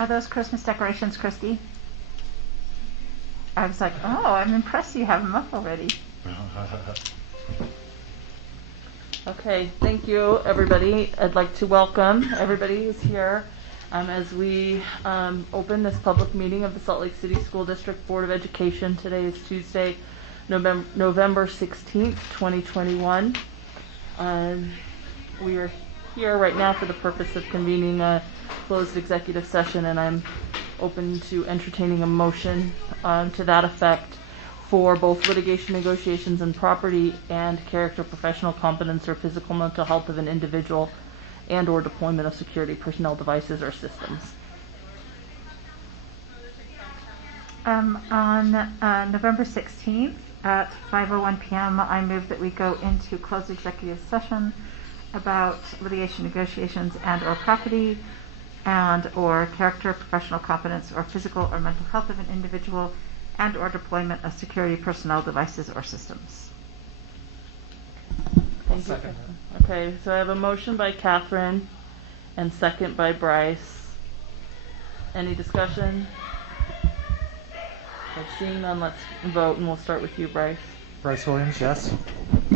Are those Christmas decorations, Christy? I was like, oh, I'm impressed you have them up already. Okay, thank you, everybody. I'd like to welcome everybody who's here as we open this public meeting of the Salt Lake City School District Board of Education. Today is Tuesday, November 16th, 2021. We are here right now for the purpose of convening a closed executive session, and I'm open to entertaining a motion to that effect for both litigation negotiations and property and character, professional competence, or physical mental health of an individual and or deployment of security personnel, devices, or systems. On November 16th at 5:01 p.m., I move that we go into closed executive session about litigation negotiations and or property and or character, professional competence, or physical or mental health of an individual and or deployment of security personnel, devices, or systems. Thank you. Okay, so I have a motion by Catherine and second by Bryce. Any discussion? Okay, seeing none, let's vote, and we'll start with you, Bryce. Bryce Williams, yes.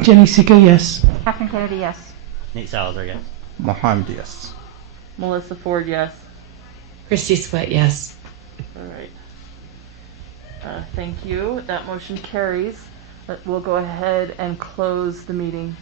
Jenny Sika, yes. Catherine Kennedy, yes. Nate Salazar, yes. Mohammed, yes. Melissa Ford, yes. Christy Sweat, yes. All right. Thank you. That motion carries. We'll go ahead and close the meeting.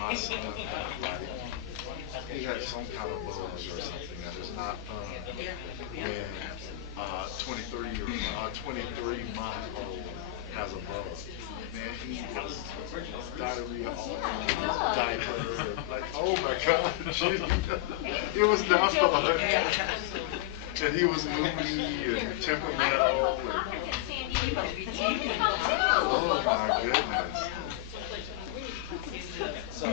My son, he had some kind of buzz or something that is not fun. When 23-month-old has a buzz, man, he was diarrhea all over diaper. Like, oh my God, it was not fun. And he was moody and temperamental. Oh my goodness. So,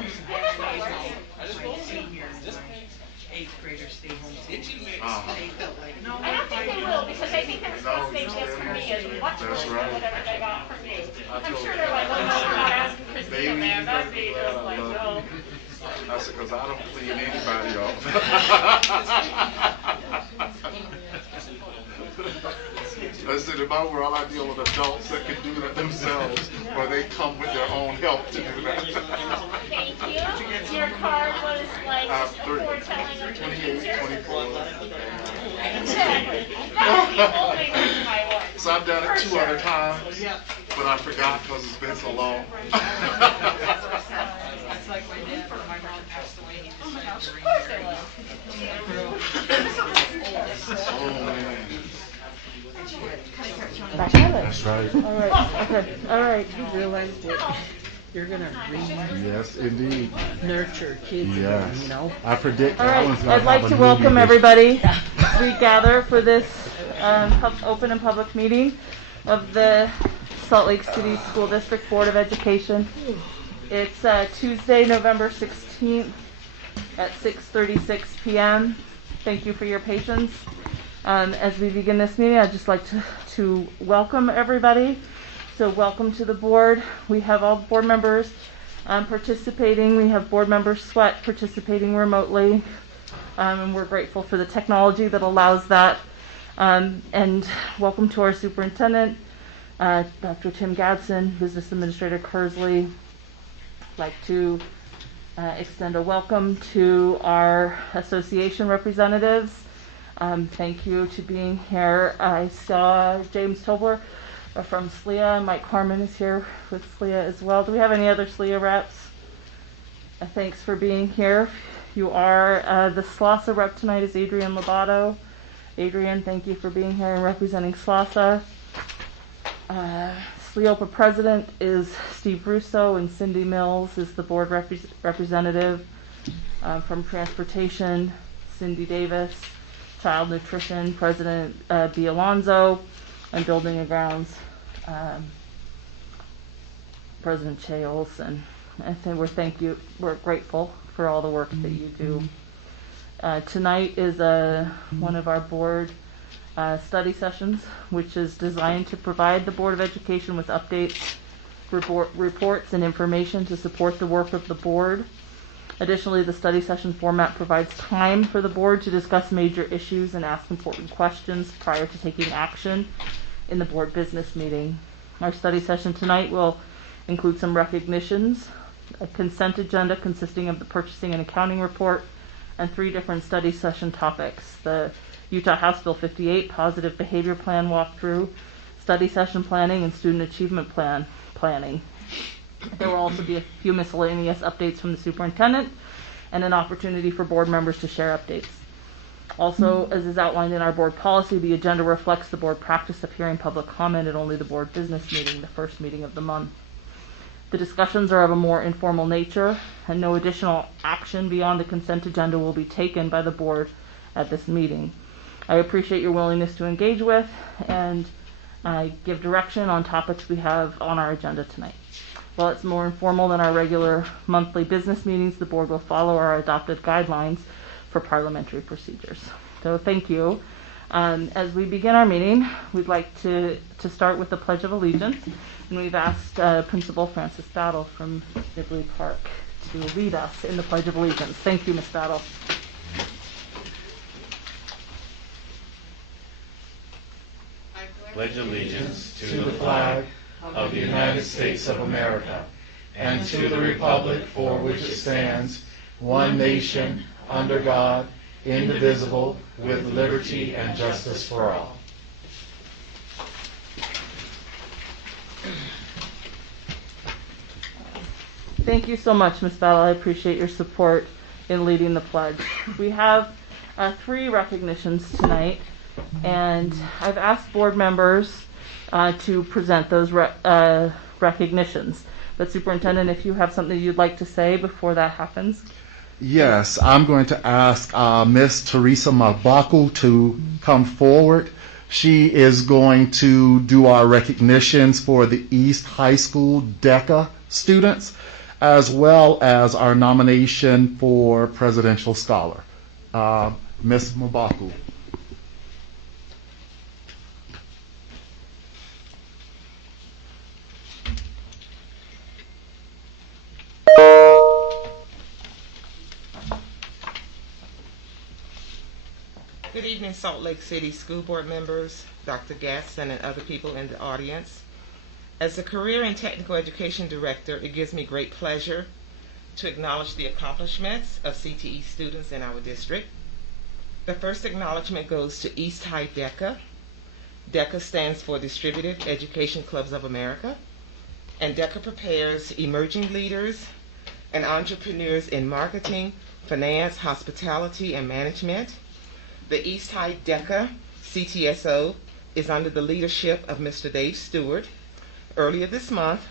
seniors, eighth graders stay home. They felt like, no, I don't think they will, because I think the response they get from me is much worse than whatever they got from me. I'm sure they're like, oh no, we're not asking Christine, man. That'd be just like, no. I said, because I don't clean anybody off. I said, if I were, all I deal with adults that can do that themselves, or they come with their own help to do that. Thank you. Your card was like foretelling of 28, 24. Exactly. That was the only reason I won. So I've done it 2 other times, but I forgot because it's been so long. it's like my dad, when my mom passed away, he decided to remarry. Oh, man. That's right. All right. Okay. All right. You realize that you're going to Yes, indeed. nurture kids, Yes. you know? I predict All that right. one's gonna I'd like have to a welcome movie everybody. We gather for this open and public meeting of the Salt Lake City School District Board of Education. It's Tuesday, November 16th at 6:36 p.m. Thank you for your patience. As we begin this meeting, I'd just like to welcome everybody. So welcome to the board. We have all board members participating. We have board member Sweat participating remotely. And we're grateful for the technology that allows that. And welcome to our superintendent, Dr. Tim Gadsden, Business Administrator Kersley. I'd like to extend a welcome to our association representatives. Thank you to being here. I saw James Tobler from SLEA. Mike Harmon is here with SLEA as well. Do we have any other SLEA reps? Thanks for being here. You are the SLASA rep tonight is Adrian Lobato. Adrian, thank you for being here and representing SLASA. SLEOPA president is Steve Russo, and Cindy Mills is the board representative. From transportation, Cindy Davis. Child nutrition, President B. Alonzo, and building and grounds, President Che Olson. I think we're grateful for all the work that you do. Tonight is one of our board study sessions, which is designed to provide the Board of Education with updates, reports, and information to support the work of the board. Additionally, the study session format provides time for the board to discuss major issues and ask important questions prior to taking action in the board business meeting. Our study session tonight will include some recognitions, a consent agenda consisting of the purchasing and accounting report, and 3 different study session topics: the Utah House Bill 58 Positive Behavior Plan walkthrough, study session planning, and student achievement plan planning. There will also be a few miscellaneous updates from the superintendent and an opportunity for board members to share updates. Also, as is outlined in our board policy, the agenda reflects the board practice of hearing public comment at only the board business meeting, the first meeting of the month. The discussions are of a more informal nature, and no additional action beyond the consent agenda will be taken by the board at this meeting. I appreciate your willingness to engage with and give direction on topics we have on our agenda tonight. While it's more informal than our regular monthly business meetings, the board will follow our adopted guidelines for parliamentary procedures. So thank you. As we begin our meeting, we'd like to start with the Pledge of Allegiance, and we've asked Principal Frances Battle from Sibley Park to lead us in the Pledge of Allegiance. Thank you, Ms. Battle. Pledge allegiance to the flag of the United States of America and to the republic for which it stands, one nation, under God, indivisible, with liberty and justice for all. Thank you so much, Ms. Battle. I appreciate your support in leading the pledge. We have 3 recognitions tonight, and I've asked board members to present those recognitions. But Superintendent, if you have something you'd like to say before that happens. Yes, I'm going to ask Miss Teresa Mabaku to come forward. She is going to do our recognitions for the East High School DECA students, as well as our nomination for Presidential Scholar. Miss Mabaku. Good evening, Salt Lake City School Board members, Dr. Gasson, and other people in the audience. As the Career and Technical Education Director, it gives me great pleasure to acknowledge the accomplishments of CTE students in our district. The first acknowledgement goes to East High DECA. DECA stands for Distributed Education Clubs of America, and DECA prepares emerging leaders and entrepreneurs in marketing, finance, hospitality, and management. The East High DECA CTSO is under the leadership of Mr. Dave Stewart. Earlier this month,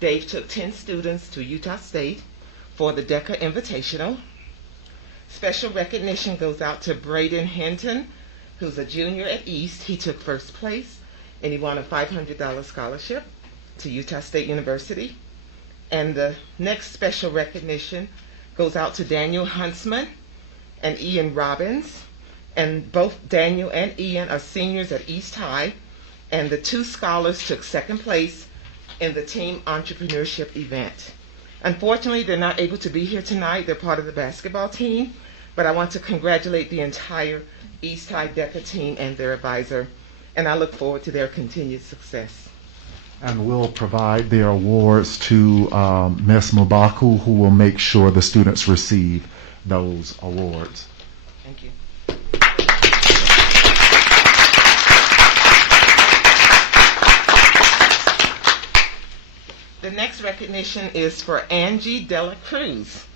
Dave took 10 students to Utah State for the DECA Invitational. Special recognition goes out to Braden Hinton, who's a junior at East. He took first place, and he won a $500 scholarship to Utah State University. And the next special recognition goes out to Daniel Huntsman and Ian Robbins. And both Daniel and Ian are seniors at East High, and the 2 scholars took second place in the team entrepreneurship event. Unfortunately, they're not able to be here tonight. They're part of the basketball team, but I want to congratulate the entire East High DECA team and their advisor, and I look forward to their continued success. And we'll provide their awards to Ms. Mubaku, who will make sure the students receive those awards. Thank you. The next recognition is for Angie Dela Cruz.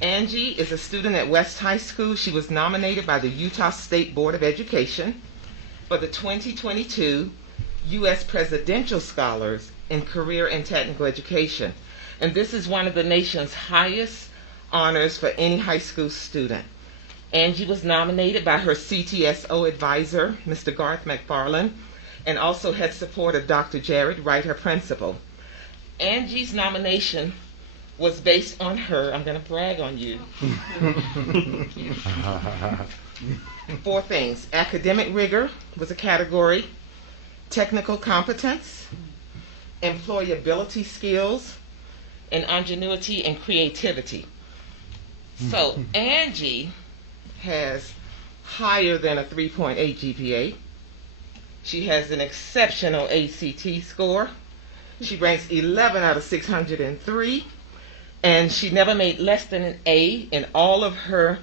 Angie is a student at West High School. She was nominated by the Utah State Board of Education for the 2022 U.S. Presidential Scholars in Career and Technical Education. And this is one of the nation's highest honors for any high school student. Angie was nominated by her CTSO advisor, Mr. Garth McFarland, and also had support of Dr. Jared Wright, her principal. Angie's nomination was based on her, I'm going to brag on you, 4 things. Academic rigor was a category, technical competence, employability skills, and ingenuity and creativity. So Angie has higher than a 3.8 GPA. She has an exceptional ACT score. She ranks 11 out of 603, and she never made less than an A in all of her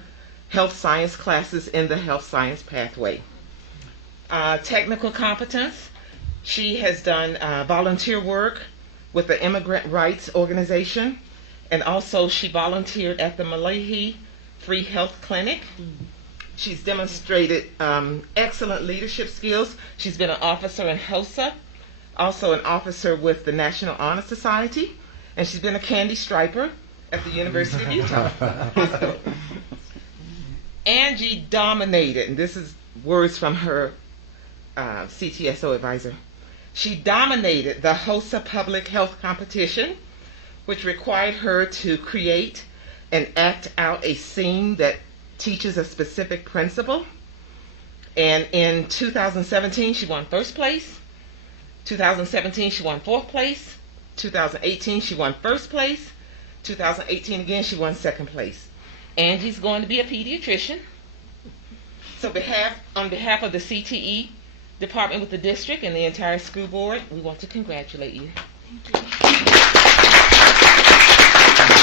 health science classes in the health science pathway. Technical competence, she has done volunteer work with the Immigrant Rights Organization, and also she volunteered at the Malahi Free Health Clinic. She's demonstrated excellent leadership skills. She's been an officer in HOSA, also an officer with the National Honor Society, and she's been a candy striper at the University of Utah. Angie dominated, and this is words from her CTSO advisor. She dominated the HOSA public health competition, which required her to create and act out a scene that teaches a specific principle. And in 2017, she won first place. 2017, she won fourth place. 2018, she won first place. 2018 again, she won second place. Angie's going to be a pediatrician. So on behalf of the CTE department with the district and the entire school board, we want to congratulate you.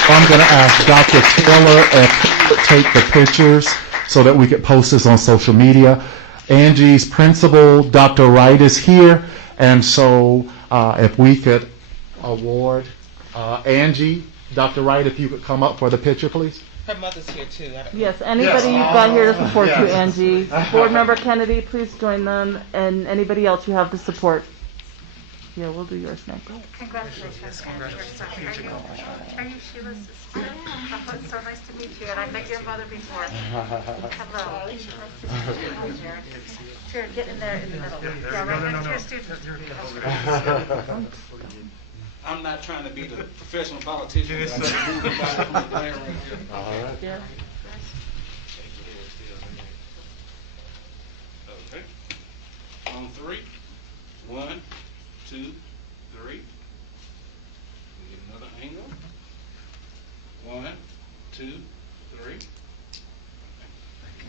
I'm going to ask Dr. Taylor if he would take the pictures so that we could post this on social media. Angie's principal, Dr. Wright, is here, and so if we could award Angie, Dr. Wright, if you could come up for the picture, please. Her mother's here too. Yes, anybody you've got here to support you, Angie. Board Member Kennedy, please join them, and anybody else you have to support. Yeah, we'll do yours next. Congratulations, Angie. You're so, are you Sheila's sister? Oh, it's so nice to meet you, and I met your mother before. Hello. Nice to meet you, Jared. Here, get in there in the middle. Yeah, right next to your student. I'm not trying to be the professional politician, but I'm just moving by from the player right here. All right. Yeah. Okay. On 3. 1, 2, 3. We get another angle. 1, 2, 3.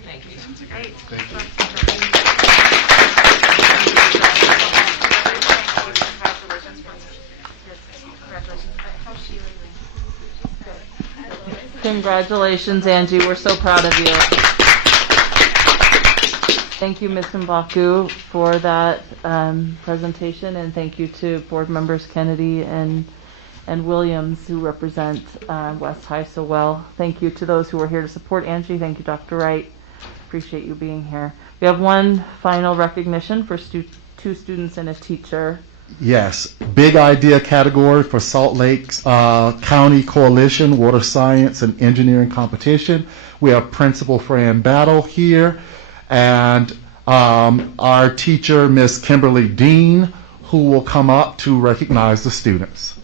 Thank you. Great. Congratulations, Angie. We're so proud of you. Thank you, Ms. Mbaku, for that presentation, and thank you to board members Kennedy and Williams, who represent West High so well. Thank you to those who were here to support Angie. Thank you, Dr. Wright. Appreciate you being here. We have one final recognition for 2 students and a teacher. Yes, big idea category for Salt Lake County Coalition Water Science and Engineering Competition. We have Principal Fran Battle here, and our teacher, Miss Kimberly Dean, who will come up to recognize the students.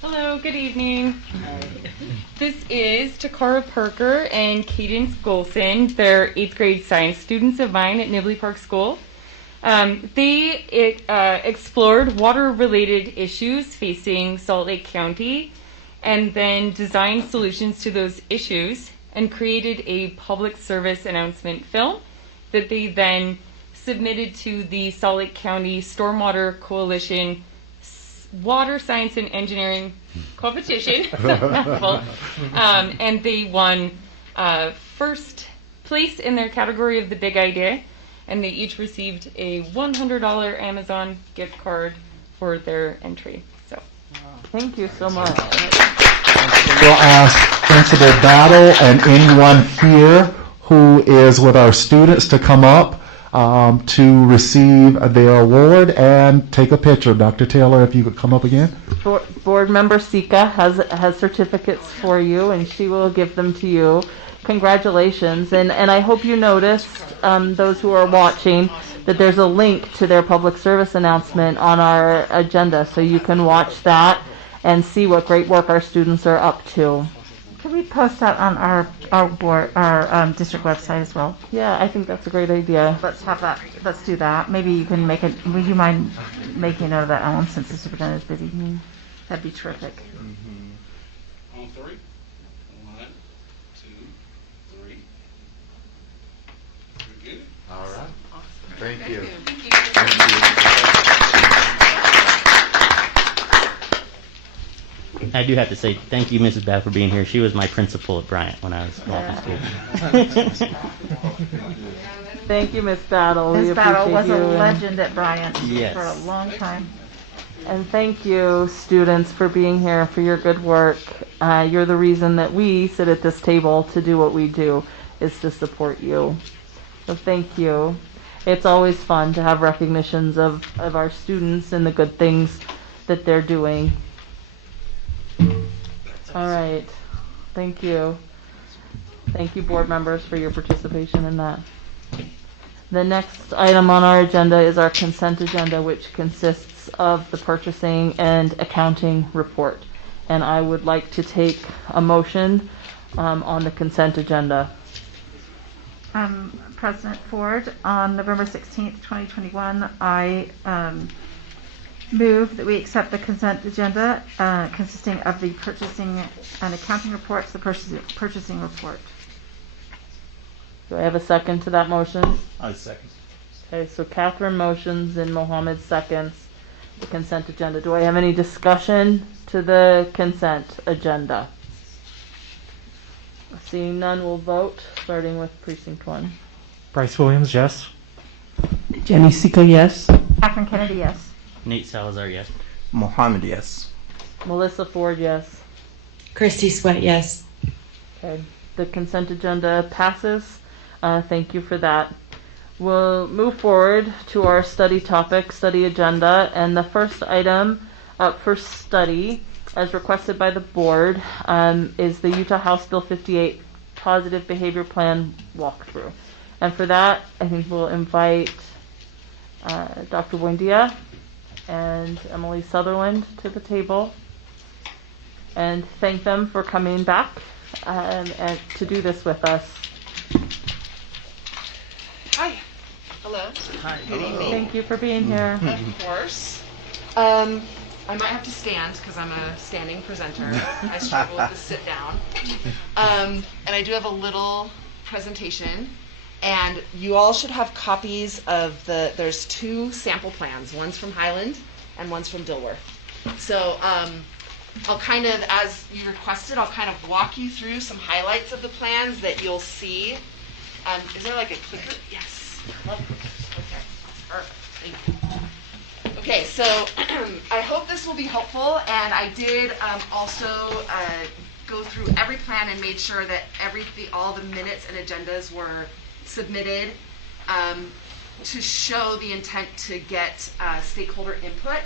Hello, good evening. This is Takara Parker and Cadence Golson. They're 8th grade science students of mine at Nibley Park School. They explored water-related issues facing Salt Lake County and then designed solutions to those issues and created a public service announcement film that they then submitted to the Salt Lake County Stormwater Coalition Water Science and Engineering competition. And they won first place in their category of the big idea, and they each received a $100 Amazon gift card for their entry. So Thank you so much. We'll ask Principal Battle and anyone here who is with our students to come up to receive their award and take a picture. Dr. Taylor, if you could come up again. Board Member Sika has certificates for you, and she will give them to you. Congratulations, and I hope you noticed, those who are watching, that there's a link to their public service announcement on our agenda, so you can watch that and see what great work our students are up to. Can we post that on our district website as well? Yeah, I think that's a great idea. Let's have that. Let's do that. Maybe you can make it. Would you mind making note of that, Ellen, since the superintendent is busy? That'd be terrific. On three. 1, 2, 3. You're good. All right. Thank you. I do have to say thank you, Mrs. Bath, for being here. She was my principal at Bryant when I was in school. Thank you, Miss Battle. Ms. We Battle was appreciate a you. legend at Bryant Yes. for a long time. And thank you, students, for being here, for your good work. You're the reason that we sit at this table to do what we do, is to support you. So thank you. It's always fun to have recognitions of our students and the good things that they're doing. All right. Thank you. Thank you, board members, for your participation in that. The next item on our agenda is our consent agenda, which consists of the purchasing and accounting report. And I would like to take a motion on the consent agenda. President Ford, on November 16th, 2021, I move that we accept the consent agenda consisting of the purchasing and accounting reports, the purchasing report. Do I have a second to that motion? I second. Okay, so Catherine motions and Mohammed seconds the consent agenda. Do I have any discussion to the consent agenda? Seeing none, we'll vote, starting with precinct 1. Bryce Williams, yes. Jenny Sika, yes. Catherine Kennedy, yes. Nate Salazar, yes. Mohammed, yes. Melissa Ford, yes. Christy Sweat, yes. Okay, the consent agenda passes. Thank you for that. We'll move forward to our study topic, study agenda, and the first item up for study, as requested by the board, is the Utah House Bill 58 Positive Behavior Plan walkthrough. And for that, I think we'll invite Dr. Buendia and Emily Sutherland to the table and thank them for coming back and to do this with us. Hi. Hello. Hi. Good evening. Thank you for being here. Of course. I might have to stand because I'm a standing presenter. I struggle with the sit down. And I do have a little presentation. And you all should have copies of there's 2 sample plans. One's from Highland and one's from Dilworth. So I'll kind of, as you requested, I'll kind of walk you through some highlights of the plans that you'll see. Is there like a clicker? Yes. Okay. Perfect. Thank you. Okay, so I hope this will be helpful, and I did also go through every plan and made sure that all the minutes and agendas were submitted to show the intent to get stakeholder input.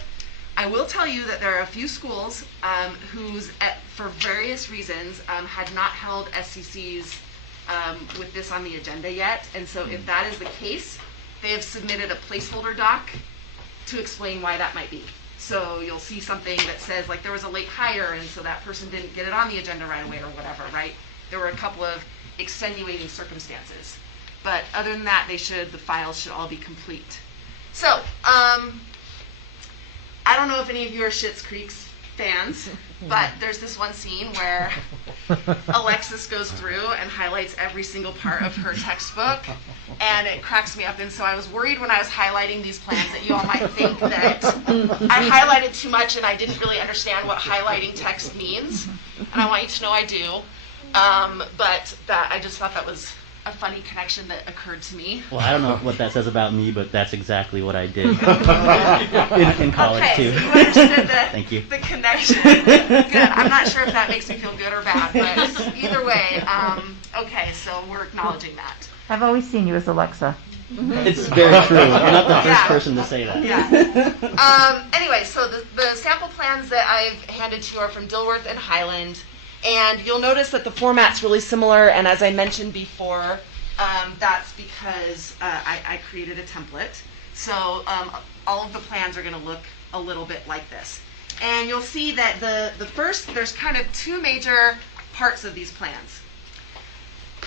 I will tell you that there are a few schools whose, for various reasons, had not held SCCs with this on the agenda yet, and so if that is the case, they have submitted a placeholder doc to explain why that might be. So you'll see something that says like there was a late hire and so that person didn't get it on the agenda right away or whatever, right? There were a couple of extenuating circumstances. But other than that, the files should all be complete. So, I don't know if any of you are Schitt's Creeks fans, but there's this one scene where Alexis goes through and highlights every single part of her textbook, and it cracks me up. And so I was worried when I was highlighting these plans that you all might think that I highlighted too much and I didn't really understand what highlighting text means. And I want you to know I do. But that I just thought that was a funny connection that occurred to me. Well, I don't know what that says about me, but that's exactly what I did in college okay, too. So you understood Thank you. the connection. Good. I'm not sure if that makes me feel good or bad, but either way, okay, so we're acknowledging that. I've always seen you as Alexa. It's very true. You're not the first person to say that. Yeah. Anyway, so the sample plans that I've handed to you are from Dilworth and Highland. And you'll notice that the format's really similar, and as I mentioned before, that's because I created a template. So all of the plans are going to look a little bit like this. And you'll see that the first, there's kind of two major parts of these plans.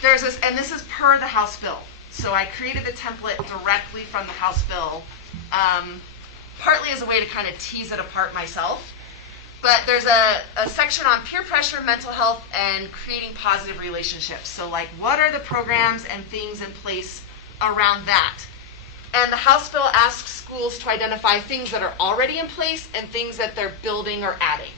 There's this, and this is per the House bill. So I created the template directly from the House bill, partly as a way to kind of tease it apart myself. But there's a section on peer pressure, mental health, and creating positive relationships. So like, what are the programs and things in place around that? And the House bill asks schools to identify things that are already in place and things that they're building or adding.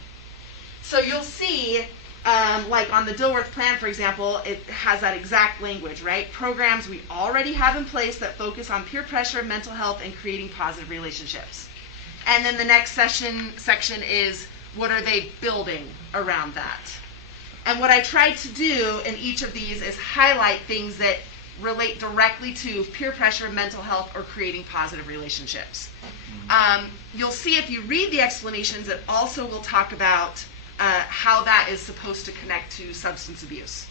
So you'll see, like on the Dilworth plan, for example, it has that exact language, right? Programs we already have in place that focus on peer pressure, mental health, and creating positive relationships. And then the next section is, what are they building around that? And what I tried to do in each of these is highlight things that relate directly to peer pressure, mental health, or creating positive relationships. You'll see if you read the explanations, it also will talk about how that is supposed to connect to substance abuse.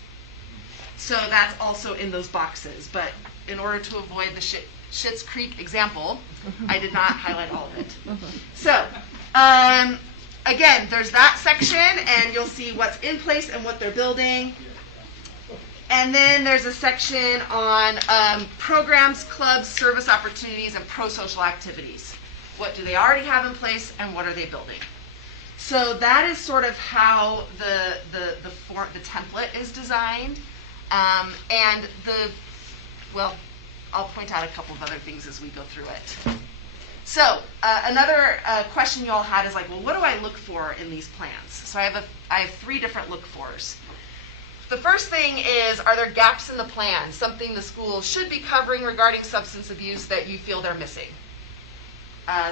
So that's also in those boxes. But in order to avoid the Schitt's Creek example, I did not highlight all of it. So, again, there's that section, and you'll see what's in place and what they're building. And then there's a section on programs, clubs, service opportunities, and pro-social activities. What do they already have in place, and what are they building? So that is sort of how the template is designed. And well, I'll point out a couple of other things as we go through it. So another question you all had is like, well, what do I look for in these plans? So I have three different look fors. The first thing is, are there gaps in the plan, something the school should be covering regarding substance abuse that you feel they're missing?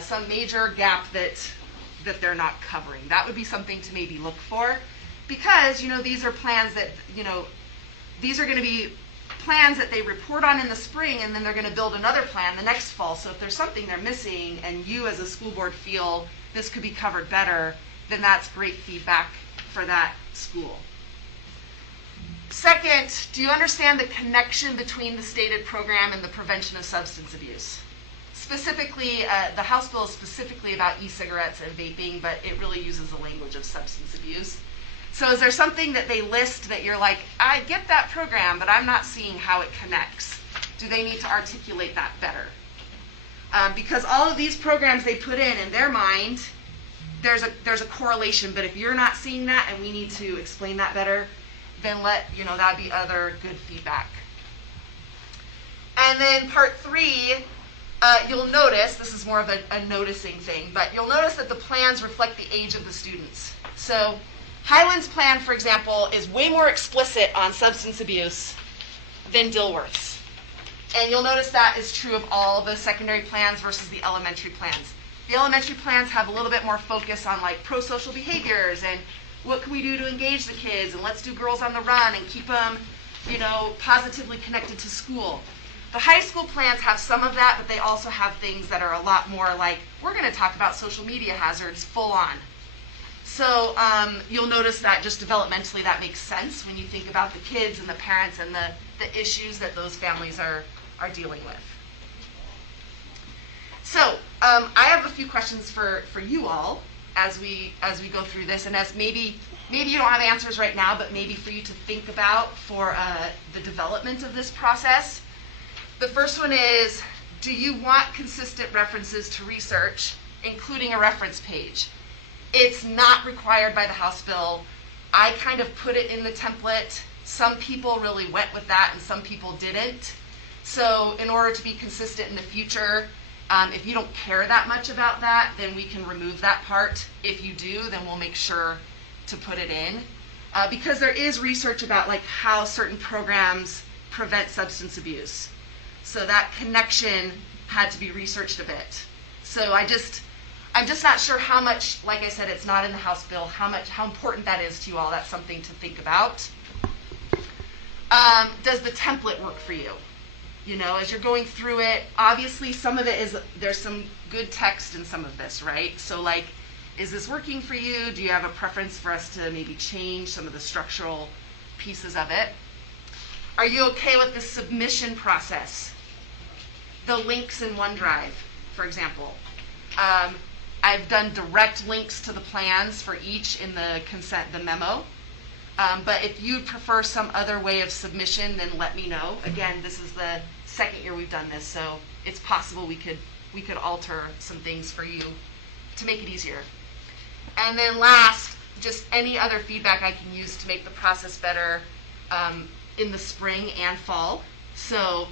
Some major gap that they're not covering. That would be something to maybe look for, because these are plans that these are going to be plans that they report on in the spring, and then they're going to build another plan the next fall. So if there's something they're missing and you as a school board feel this could be covered better, then that's great feedback for that school. Second, do you understand the connection between the stated program and the prevention of substance abuse? Specifically, the House bill is specifically about e-cigarettes and vaping, but it really uses the language of substance abuse. So is there something that they list that you're like, I get that program, but I'm not seeing how it connects? Do they need to articulate that better? Because all of these programs they put in their mind, there's a correlation, but if you're not seeing that and we need to explain that better, then that'd be other good feedback. And then part 3, you'll notice, this is more of a noticing thing, but you'll notice that the plans reflect the age of the students. So Highland's plan, for example, is way more explicit on substance abuse than Dilworth's. And you'll notice that is true of all the secondary plans versus the elementary plans. The elementary plans have a little bit more focus on like pro-social behaviors and what can we do to engage the kids, and let's do Girls on the Run and keep them, positively connected to school. The high school plans have some of that, but they also have things that are a lot more like, we're going to talk about social media hazards full on. So you'll notice that just developmentally that makes sense when you think about the kids and the parents and the issues that those families are dealing with. So I have a few questions for you all as we go through this, and as maybe you don't have answers right now, but maybe for you to think about for the development of this process. The first one is, do you want consistent references to research, including a reference page? It's not required by the House bill. I kind of put it in the template. Some people really went with that and some people didn't. So in order to be consistent in the future, if you don't care that much about that, then we can remove that part. If you do, then we'll make sure to put it in. Because there is research about like how certain programs prevent substance abuse. So that connection had to be researched a bit. So I'm just not sure how much, like I said, it's not in the House bill, how important that is to you all. That's something to think about. Does the template work for you? You know, as you're going through it, obviously some of it is, there's some good text in some of this, right? So like, is this working for you? Do you have a preference for us to maybe change some of the structural pieces of it? Are you okay with the submission process? The links in OneDrive, for example. I've done direct links to the plans for each in the memo. But if you'd prefer some other way of submission, then let me know. Again, this is the second year we've done this, so it's possible we could alter some things for you to make it easier. And then last, just any other feedback I can use to make the process better in the spring and fall. So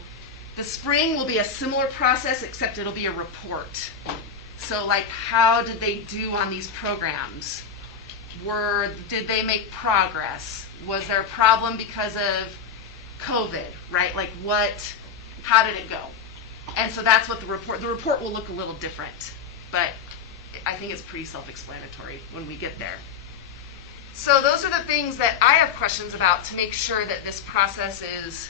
the spring will be a similar process, except it'll be a report. So like, how did they do on these programs? Did they make progress? Was there a problem because of COVID, right? Like how did it go? And so that's what the report will look a little different, but I think it's pretty self-explanatory when we get there. So those are the things that I have questions about to make sure that this process is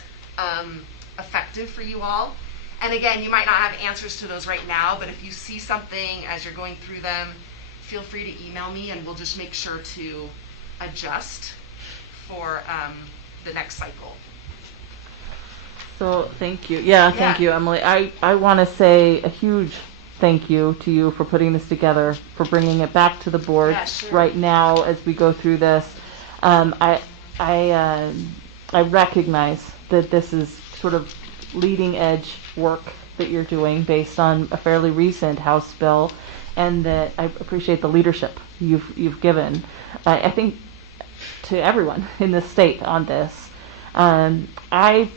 effective for you all. And again, you might not have answers to those right now, but if you see something as you're going through them, feel free to email me and we'll just make sure to adjust for the next cycle. So thank you. Yeah, thank you, Emily. I want to say a huge thank you to you for putting this together, for bringing it back to the board right now as we go through this. I recognize that this is sort of leading edge work that you're doing based on a fairly recent House bill, and that I appreciate the leadership you've given. I think to everyone in the state on this. I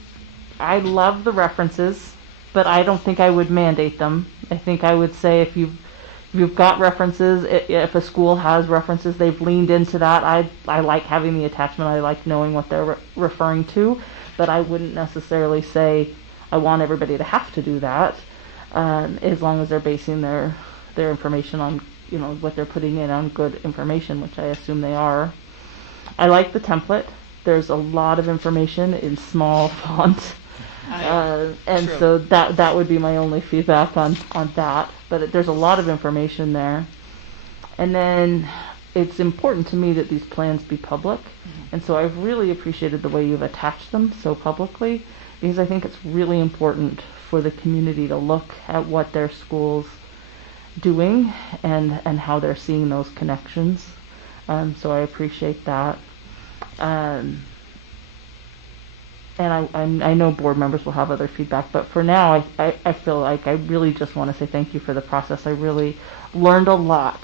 love the references, but I don't think I would mandate them. I think I would say if you've got references, if a school has references, they've leaned into that. I like having the attachment. I like knowing what they're referring to, but I wouldn't necessarily say I want everybody to have to do that, as long as they're basing their information on, what they're putting in on good information, which I assume they are. I like the template. There's a lot of information in small font. So that would be my only feedback on that. But there's a lot of information there. And then it's important to me that these plans be public. And so I've really appreciated the way you've attached them so publicly, because I think it's really important for the community to look at what their school's doing and how they're seeing those connections. So I appreciate that. And I know board members will have other feedback, but for now, I feel like I really just want to say thank you for the process. I really learned a lot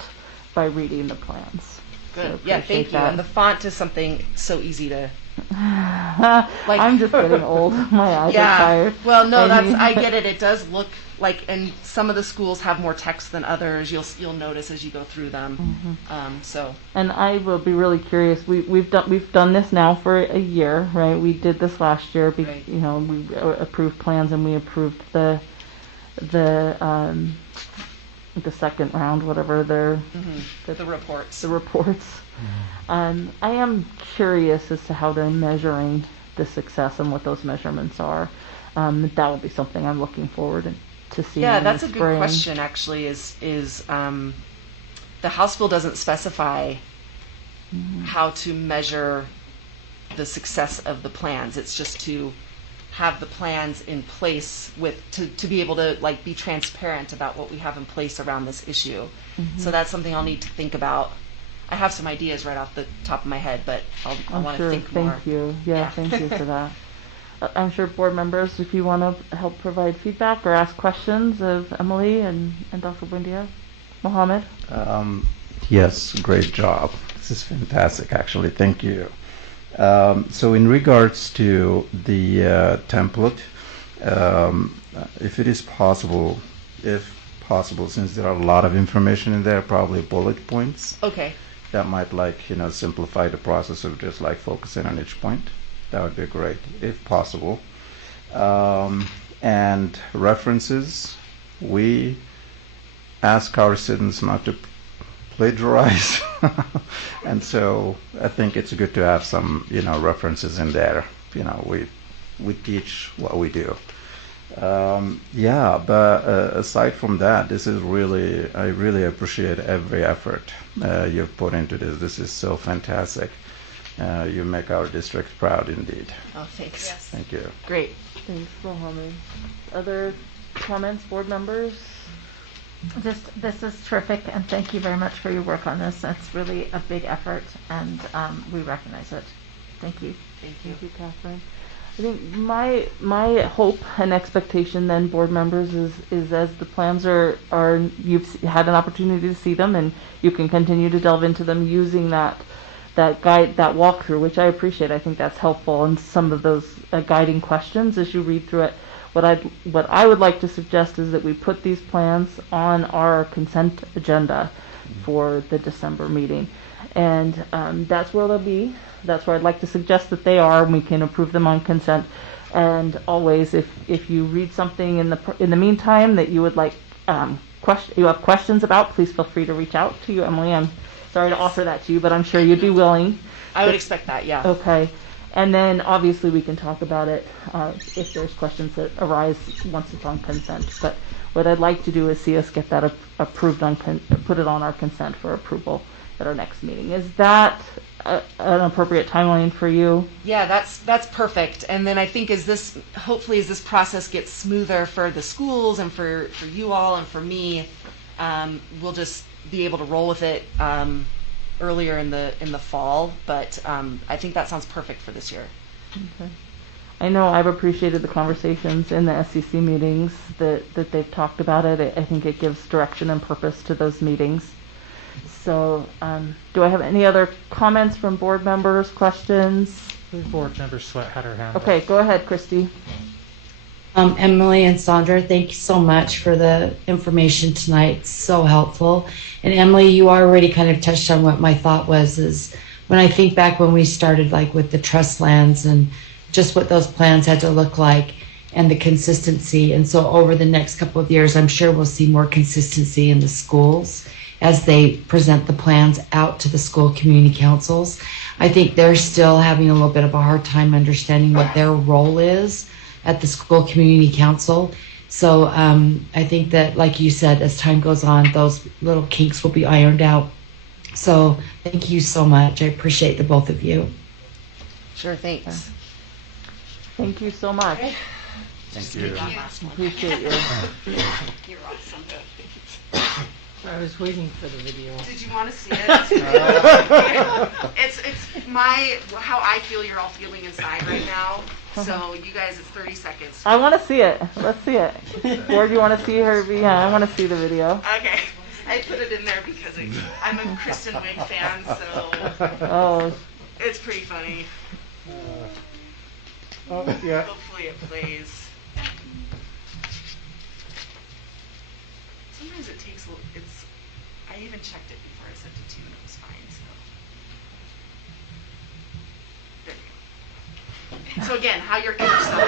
by reading the plans. Good. So Yeah, thank you. that. And the font is something so easy to... I'm just getting old. My eyes are tired. Well, no, I get it. It does look like, and some of the schools have more text than others. You'll notice as you go through them. And I will be really curious. We've done this now for a year, right? We did this last year. We approved plans and we approved the second round, whatever the reports. The reports. I am curious as to how they're measuring the success and what those measurements are. That will be something I'm looking forward to seeing. Yeah, that's in the a spring. good question. Actually, is the House bill doesn't specify how to measure the success of the plans. It's just to have the plans in place to be able to be transparent about what we have in place around this issue. So that's something I'll need to think about. I have some ideas right off the top of my head, but I want to think more. Thank you. Yeah, thank you for that. I'm sure board members, if you want to help provide feedback or ask questions of Emily and Dr. Buendia. Mohammed? Yes, great job. This is fantastic, actually. Thank you. So in regards to the template, if it is possible, since there are a lot of information in there, probably bullet points. Okay. That might simplify the process of just focusing on each point. That would be great, if possible. And references, we ask our students not to plagiarize. And so I think it's good to have some, references in there. We teach what we do. But aside from that, I really appreciate every effort you've put into this. This is so fantastic. You make our district proud indeed. Oh, thanks. Yes. Thank you. Great. Thanks, Mohammed. Other comments, board members? This is terrific, and thank you very much for your work on this. It's really a big effort, and we recognize it. Thank you. Thank you, Catherine. I think my hope and expectation then, board members, is as the plans are you've had an opportunity to see them, and you can continue to delve into them using that guide, that walkthrough, which I appreciate. I think that's helpful, and some of those guiding questions as you read through it. What I would like to suggest is that we put these plans on our consent agenda for the December meeting, and that's where they'll be. That's where I'd like to suggest that they are, and we can approve them on consent. And always, if you read something in the meantime that you would like you have questions about, please feel free to reach out to you, Emily. I'm sorry to offer that to you, but I'm sure you'd be willing. I would expect that, yeah. Okay. And then obviously we can talk about it if there's questions that arise once it's on consent. But what I'd like to do is see us get that approved put it on our consent for approval at our next meeting. Is that an appropriate timeline for you? Yeah, that's perfect. And then I think hopefully as this process gets smoother for the schools and for you all and for me, we'll just be able to roll with it earlier in the fall. But I think that sounds perfect for this year. Okay. I know I've appreciated the conversations in the SCC meetings that they've talked about it. I think it gives direction and purpose to those meetings. So, do I have any other comments from board members, questions? Board member Sweat had her hand up. Okay, go ahead, Christy. Emily and Sandra, thank you so much for the information tonight. It's so helpful. And Emily, you already kind of touched on what my thought was, is when I think back when we started with the trust lands and just what those plans had to look like and the consistency. And so over the next couple of years, I'm sure we'll see more consistency in the schools as they present the plans out to the school community councils. I think they're still having a little bit of a hard time understanding what their role is at the school community council. So I think that, like you said, as time goes on, those little kinks will be ironed out. So thank you so much. I appreciate the both of you. Sure, thanks. Thank you so much. Thank you. Appreciate you. You're awesome. I was waiting for the video. Did you want to see it? It's how I feel you're all feeling inside right now. So you guys, it's 30 seconds. I want to see it. Let's see it. Or do you want to see her? Yeah, I want to see the video. Okay. I put it in there because I'm a Kristen Wiig fan, so Oh. It's pretty funny. Yeah. Hopefully it plays. Sometimes it takes I even checked it before I sent it to you and it was fine, so. There you go. So again, how your inner self.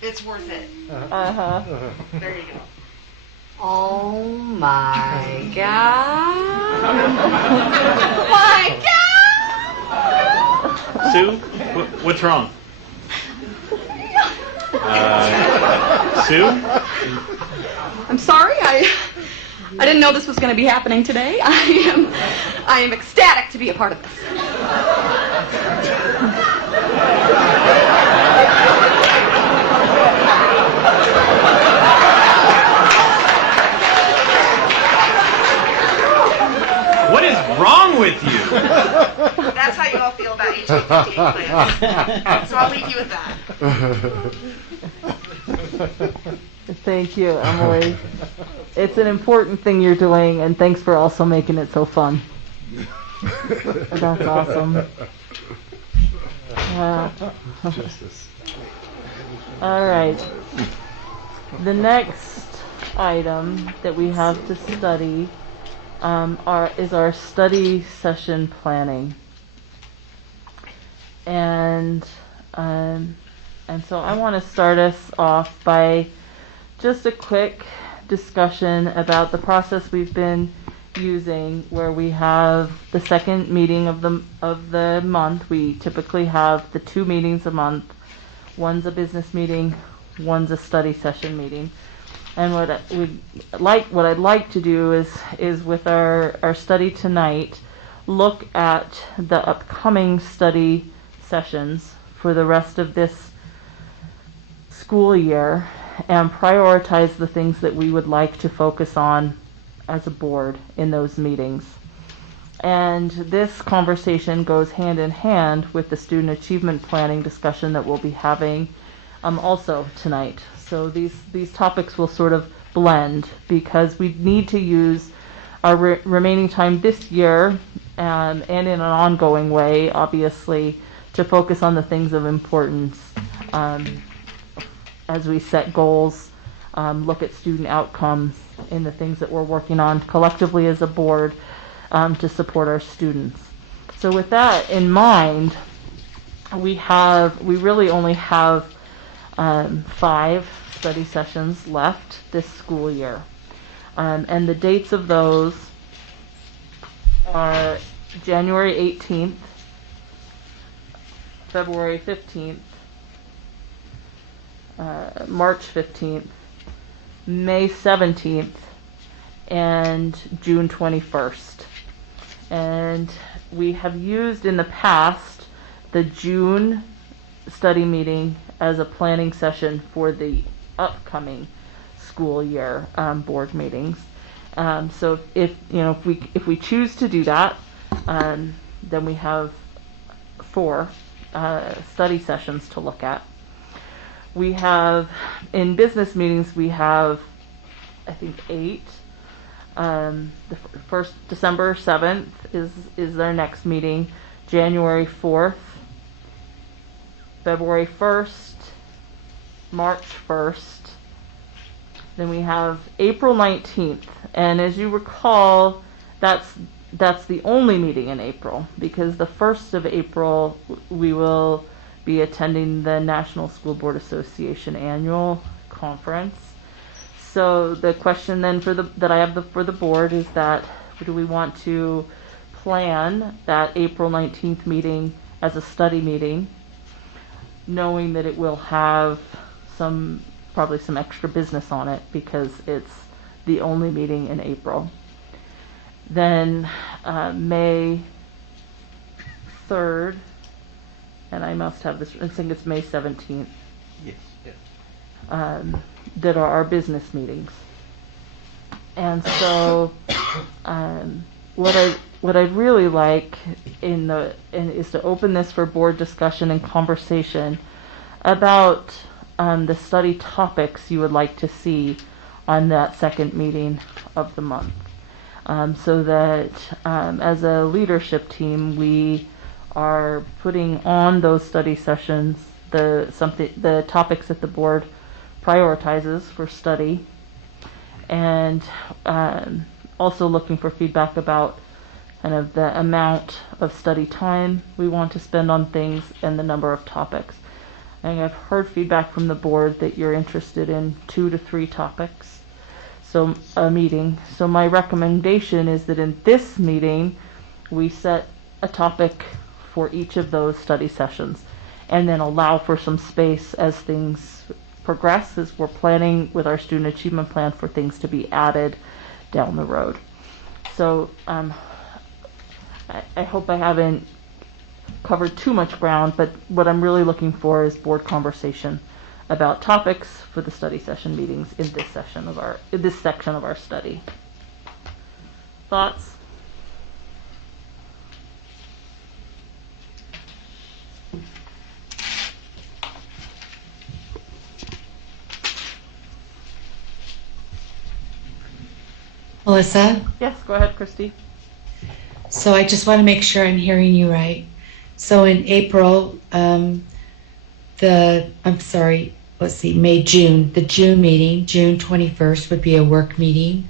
It's worth it. There you go. Oh my God. My God! Sue, what's wrong? Sue? I'm sorry. I didn't know this was going to be happening today. I am ecstatic to be a part of this. What is wrong wrong with you? That's how you all feel about HA58 plans. So I'll leave you with that. Thank you, Emily. It's an important thing you're doing, and thanks for also making it so fun. That's awesome. All right. The next item that we have to study is our study session planning, and so I want to start us off by just a quick discussion about the process we've been using, where we have the second meeting of the month. We typically have the 2 meetings a month. One's a business meeting, one's a study session meeting. And what I'd like to do is with our study tonight, look at the upcoming study sessions for the rest of this school year and prioritize the things that we would like to focus on as a board in those meetings. And this conversation goes hand in hand with the student achievement planning discussion that we'll be having also tonight. So these topics will sort of blend because we need to use our remaining time this year and in an ongoing way, obviously, to focus on the things of importance as we set goals, look at student outcomes in the things that we're working on collectively as a board to support our students. So with that in mind, we really only have 5 study sessions left this school year. And the dates of those are January 18th, February 15th, March 15th, May 17th, and June 21st. And we have used in the past the June study meeting as a planning session for the upcoming school year board meetings. So if we choose to do that, then we have 4 study sessions to look at. We have, in business meetings, we have, I think, 8. The first, December 7th is their next meeting. January 4th, February 1st, March 1st. Then we have April 19th. And as you recall, that's the only meeting in April, because the 1st of April we will be attending the National School Board Association annual conference. So the question then that I have for the board is that do we want to plan that April 19th meeting as a study meeting, knowing that it will have probably some extra business on it because it's the only meeting in April. Then May 3rd, and I must have this, I think it's May 17th. Yes. That are our business meetings. And so what I'd really like is to open this for board discussion and conversation about the study topics you would like to see on that second meeting of the month. So that as a leadership team, we are putting on those study sessions the topics that the board prioritizes for study, and also looking for feedback about kind of the amount of study time we want to spend on things and the number of topics. And I've heard feedback from the board that you're interested in 2 to 3 topics, so a meeting. So my recommendation is that in this meeting we set a topic for each of those study sessions and then allow for some space as things progress, as we're planning with our student achievement plan for things to be added down the road. So I hope I haven't covered too much ground, but what I'm really looking for is board conversation about topics for the study session meetings in this section of our study. Thoughts? Melissa? Yes, go ahead, Christy. So I just want to make sure I'm hearing you right. So in April, June, the June meeting, June 21st would be a work meeting.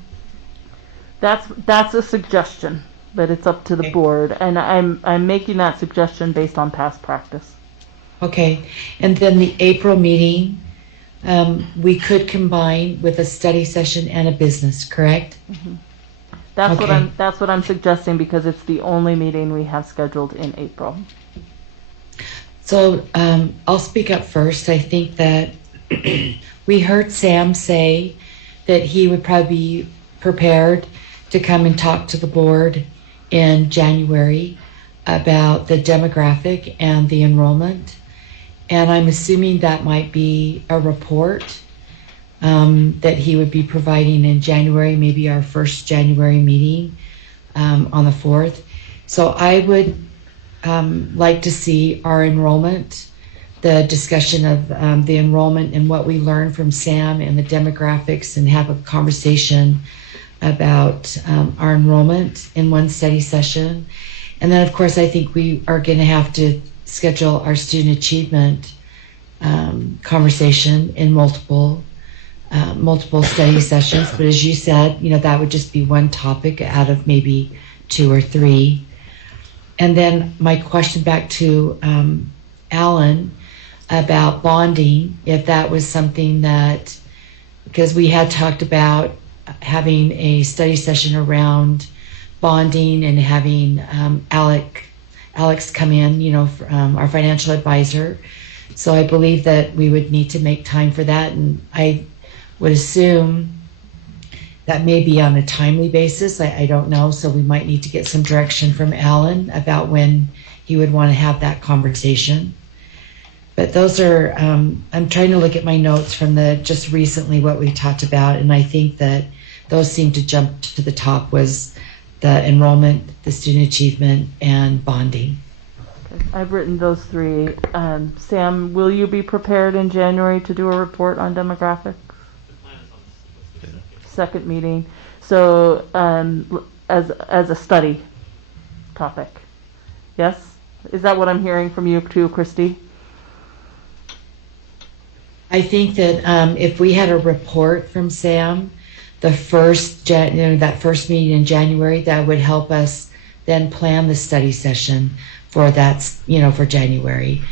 That's a suggestion, but it's up to the board, and I'm making that suggestion based on past practice. Okay, and then the April meeting, we could combine with a study session and a business, correct? Mm-hmm. That's what I'm suggesting, because it's the only meeting we have scheduled in April. So I'll speak up first. I think that we heard Sam say that he would probably be prepared to come and talk to the board in January about the demographic and the enrollment. And I'm assuming that might be a report that he would be providing in January, maybe our first January meeting on the 4th. So I would like to see our enrollment, the discussion of the enrollment and what we learned from Sam and the demographics, and have a conversation about our enrollment in one study session. And then, of course, I think we are going to have to schedule our student achievement conversation in multiple study sessions. But as you said, that would just be one topic out of maybe 2 or 3. And then my question back to Alan about bonding, if that was something that, because we had talked about having a study session around bonding and having Alex come in, our financial advisor. So I believe that we would need to make time for that, and I would assume that may be on a timely basis. I don't know, so we might need to get some direction from Alan about when he would want to have that conversation. But those are, I'm trying to look at my notes from just recently what we talked about, and I think that those seem to jump to the top was the enrollment, the student achievement, and bonding. Okay. I've written those 3. Sam, will you be prepared in January to do a report on demographics? Second meeting. So as a study topic. Yes? Is that what I'm hearing from you too, Christy? I think that if we had a report from Sam, that first meeting in January, that would help us then plan the study session for that, for January.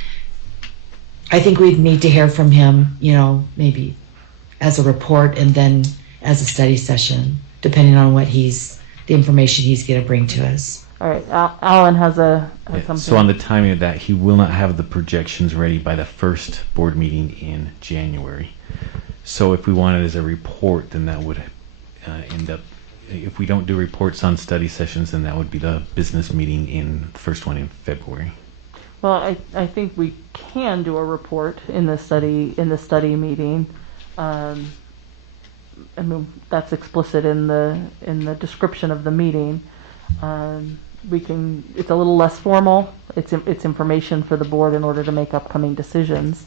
I think we'd need to hear from him, maybe as a report and then as a study session, depending on what the information he's going to bring to us. All right, Alan has something. So on the timing of that, he will not have the projections ready by the first board meeting in January. So if we want it as a report, then that would end up, if we don't do reports on study sessions, then that would be the business meeting in the first one in February. Well, I think we can do a report in the study meeting. I mean, that's explicit in the description of the meeting. It's a little less formal. It's information for the board in order to make upcoming decisions.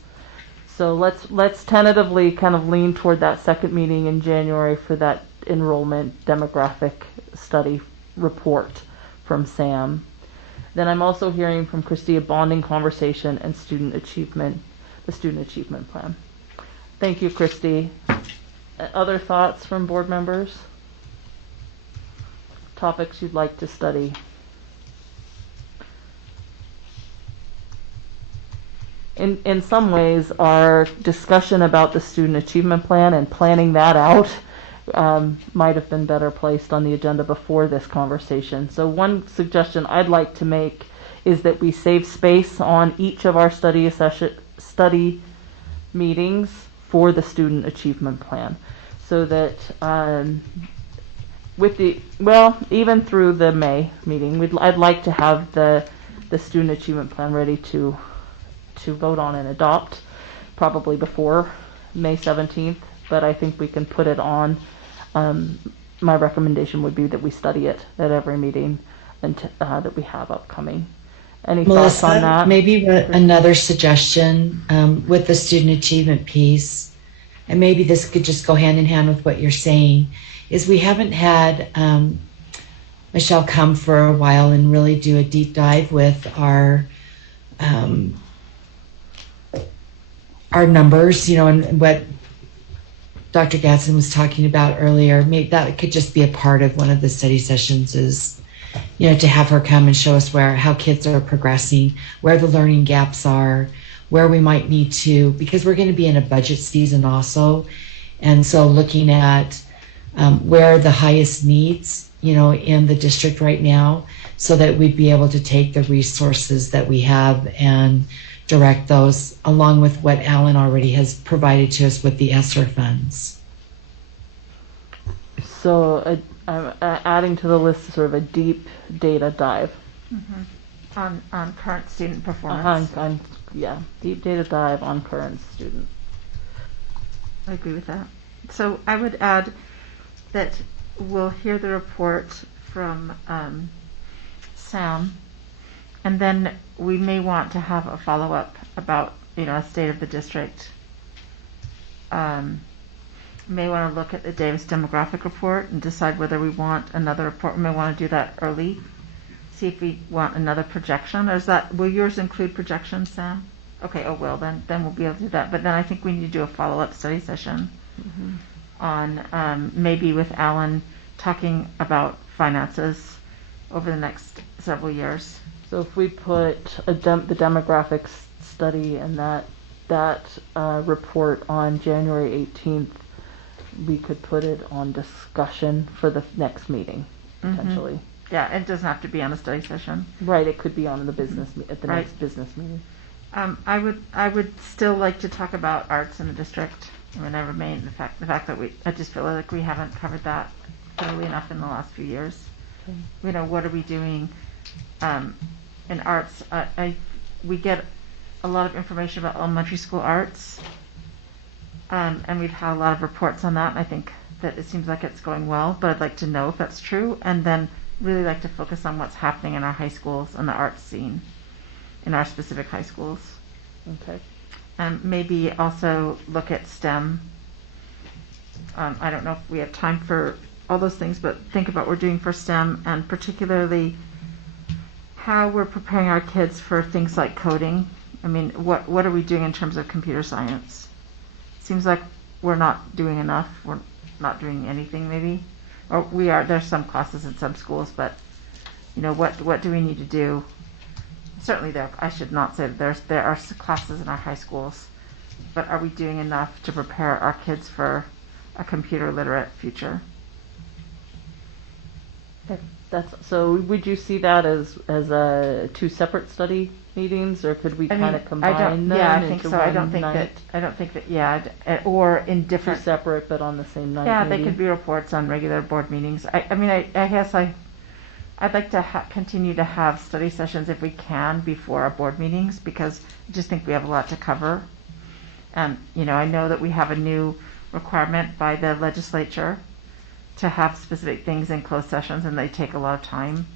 So let's tentatively kind of lean toward that second meeting in January for that enrollment demographic study report from Sam. Then I'm also hearing from Christy a bonding conversation and the student achievement plan. Thank you, Christy. Other thoughts from board members? Topics you'd like to study? In some ways, our discussion about the student achievement plan and planning that out might have been better placed on the agenda before this conversation. So one suggestion I'd like to make is that we save space on each of our study meetings for the student achievement plan, so that even through the May meeting, I'd like to have the student achievement plan ready to vote on and adopt, probably before May 17th, but I think we can put it on. My recommendation would be that we study it at every meeting that we have upcoming. Any thoughts on that? Maybe another suggestion with the student achievement piece, and maybe this could just go hand in hand with what you're saying, is we haven't had Michelle come for a while and really do a deep dive with our numbers, and what Dr. Gadsden was talking about earlier. Maybe that could just be a part of one of the study sessions, is to have her come and show us how kids are progressing, where the learning gaps are, where we might need to, because we're going to be in a budget season also, and so looking at where are the highest needs in the district right now, so that we'd be able to take the resources that we have and direct those, along with what Alan already has provided to us with the ESSER funds. So I'm adding to the list sort of a deep data dive. On current student performance. Deep data dive on current student. I agree with that. So I would add that we'll hear the report from Sam, and then we may want to have a follow-up about a state of the district. May want to look at the Davis demographic report and decide whether we want another report. We may want to do that early. See if we want another projection. Will yours include projections, Sam? Okay, will. Then we'll be able to do that. But then I think we need to do a follow-up study session on maybe with Alan talking about finances over the next several years. So if we put the demographics study and that report on January 18th, we could put it on discussion for the next meeting, potentially. Yeah, it doesn't have to be on a study session. Right, it could be on the business at the Right. next business meeting. I would still like to talk about arts in the district. I remain the fact that I just feel like we haven't covered that thoroughly enough in the last few years. Okay. What are we doing in arts? We get a lot of information about elementary school arts, and we've had a lot of reports on that. And I think that it seems like it's going well, but I'd like to know if that's true, and then really like to focus on what's happening in our high schools and the arts scene in our specific high schools. Okay. And maybe also look at STEM. I don't know if we have time for all those things, but think about what we're doing for STEM, and particularly how we're preparing our kids for things like coding. What are we doing in terms of computer science? Seems like we're not doing enough. We're not doing anything, maybe. Or we are. There's some classes in some schools, but what do we need to do? Certainly I should not say that there are classes in our high schools, but are we doing enough to prepare our kids for a computer literate future? Okay. So would you see that as two separate study meetings, or could we kind of combine them? Yeah, I think into so. one I don't think that. Or in different. Two separate, but on the same night. Yeah, maybe? they could be reports on regular board meetings. I guess I'd like to continue to have study sessions if we can before our board meetings, because I just think we have a lot to cover. And I know that we have a new requirement by the legislature to have specific things in closed sessions, and they take a lot of time.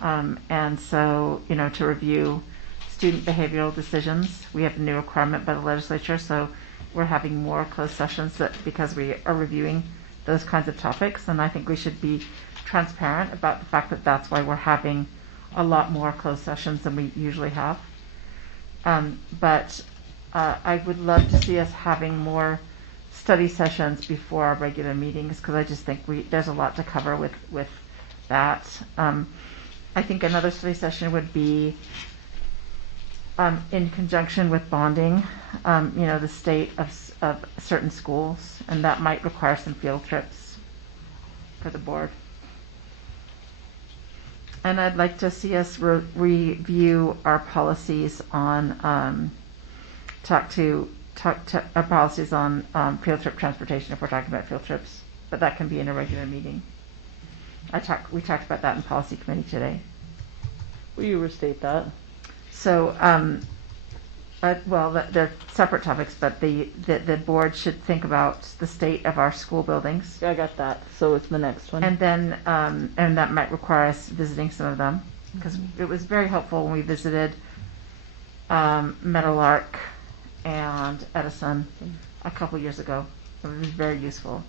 And so, to review student behavioral decisions, we have a new requirement by the legislature, so we're having more closed sessions because we are reviewing those kinds of topics, and I think we should be transparent about the fact that that's why we're having a lot more closed sessions than we usually have. But I would love to see us having more study sessions before our regular meetings, because I just think there's a lot to cover with that. I think another study session would be in conjunction with bonding, the state of certain schools, and that might require some field trips for the board. And I'd like to see us review our policies on talk to our policies on field trip transportation, if we're talking about field trips, but that can be in a regular meeting. We talked about that in policy committee today. Will you restate that? So, they're separate topics, but the board should think about the state of our school buildings. Yeah, I got that. So it's the next one. And then, and that might require us visiting some of them, because it was very helpful when we visited Meadowlark and Edison a couple years ago. It was very useful.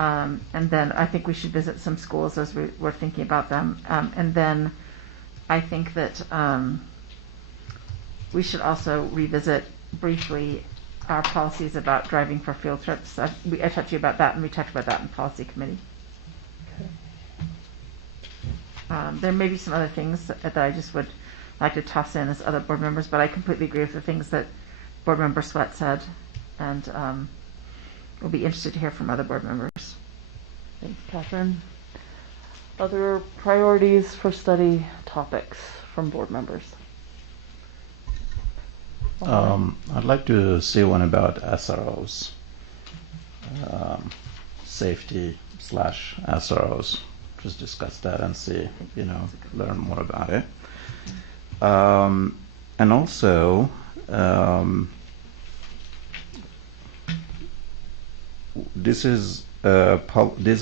And then I think we should visit some schools as we're thinking about them. And then I think that we should also revisit briefly our policies about driving for field trips. I talked to you about that, and we talked about that in policy committee. There may be some other things that I just would like to toss in as other board members, but I completely agree with the things that Board Member Sweat said, and we'll be interested to hear from other board members. Thanks, Catherine. Other priorities for study topics from board members? I'd like to say one about SROs, safety / SROs. Just discuss that and see, learn more about it. And also, these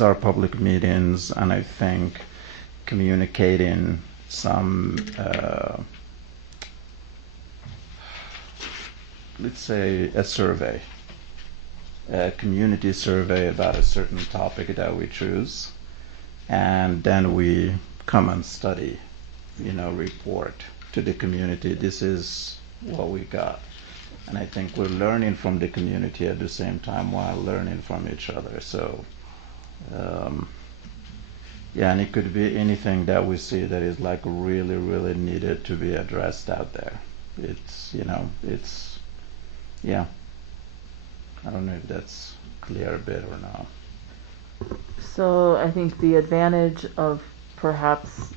are public meetings, and I think communicating some, let's say, a survey, a community survey about a certain topic that we choose, and then we come and study, report to the community. This is what we got. And I think we're learning from the community at the same time while learning from each other. So, yeah, and it could be anything that we see that is like really, really needed to be addressed out there. It's, yeah. I don't know if that's clear a bit or not. So I think the advantage of perhaps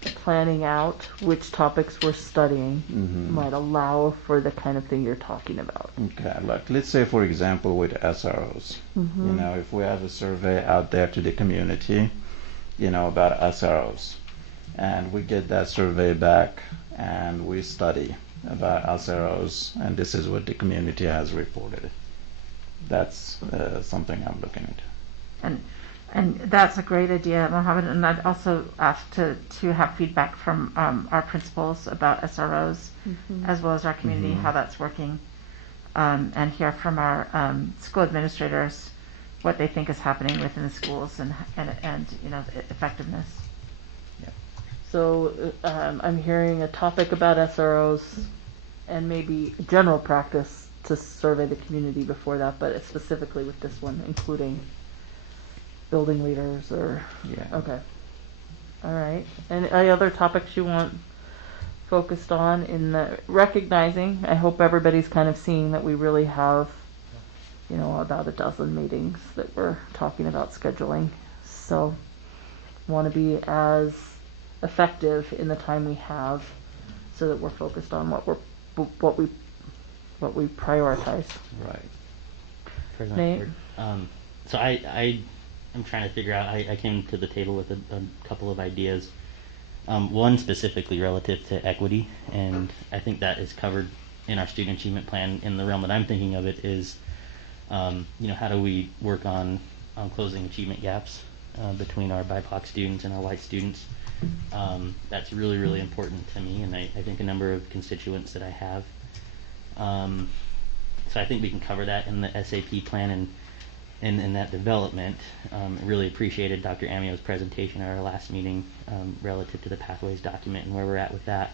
planning out which topics we're studying might allow for the kind of thing you're talking about. Okay, like let's say for example with SROs, if we have a survey out there to the community, about SROs, and we get that survey back and we study about SROs, and this is what the community has reported. That's something I'm looking at. And that's a great idea, Mohammed. And I'd also ask to have feedback from our principals about SROs, as well as our community, how that's working, and hear from our school administrators what they think is happening within the schools and effectiveness. So I'm hearing a topic about SROs and maybe general practice to survey the community before that, but specifically with this one, including building leaders or okay, all right. And any other topics you want focused on in the recognizing? I hope everybody's kind of seeing that we really have, about a dozen meetings that we're talking about scheduling. So, want to be as effective in the time we have, so that we're focused on what we prioritize. Right. Nate? So I'm trying to figure out, I came to the table with a couple of ideas. One specifically relative to equity, and I think that is covered in our student achievement plan. In the realm that I'm thinking of it is, how do we work on closing achievement gaps between our BIPOC students and our white students? That's really, really important to me, and I think a number of constituents that I have. So I think we can cover that in the SAP plan and in that development. I really appreciated Dr. Amio's presentation at our last meeting relative to the Pathways document and where we're at with that.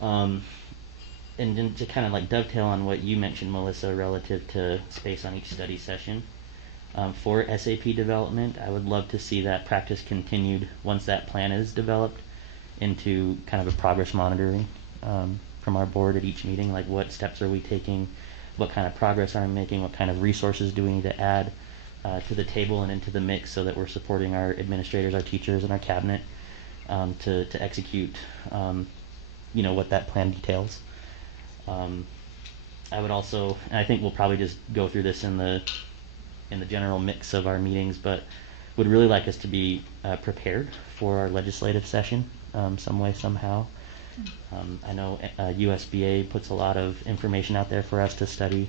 And then to kind of like dovetail on what you mentioned, Melissa, relative to space on each study session. For SAP development, I would love to see that practice continued once that plan is developed into kind of a progress monitoring from our board at each meeting. Like, what steps are we taking? What kind of progress are we making? What kind of resources do we need to add to the table and into the mix so that we're supporting our administrators, our teachers, and our cabinet to execute what that plan details. I would also, and I think we'll probably just go through this in the general mix of our meetings, but would really like us to be prepared for our legislative session some way, somehow. I know USBA puts a lot of information out there for us to study,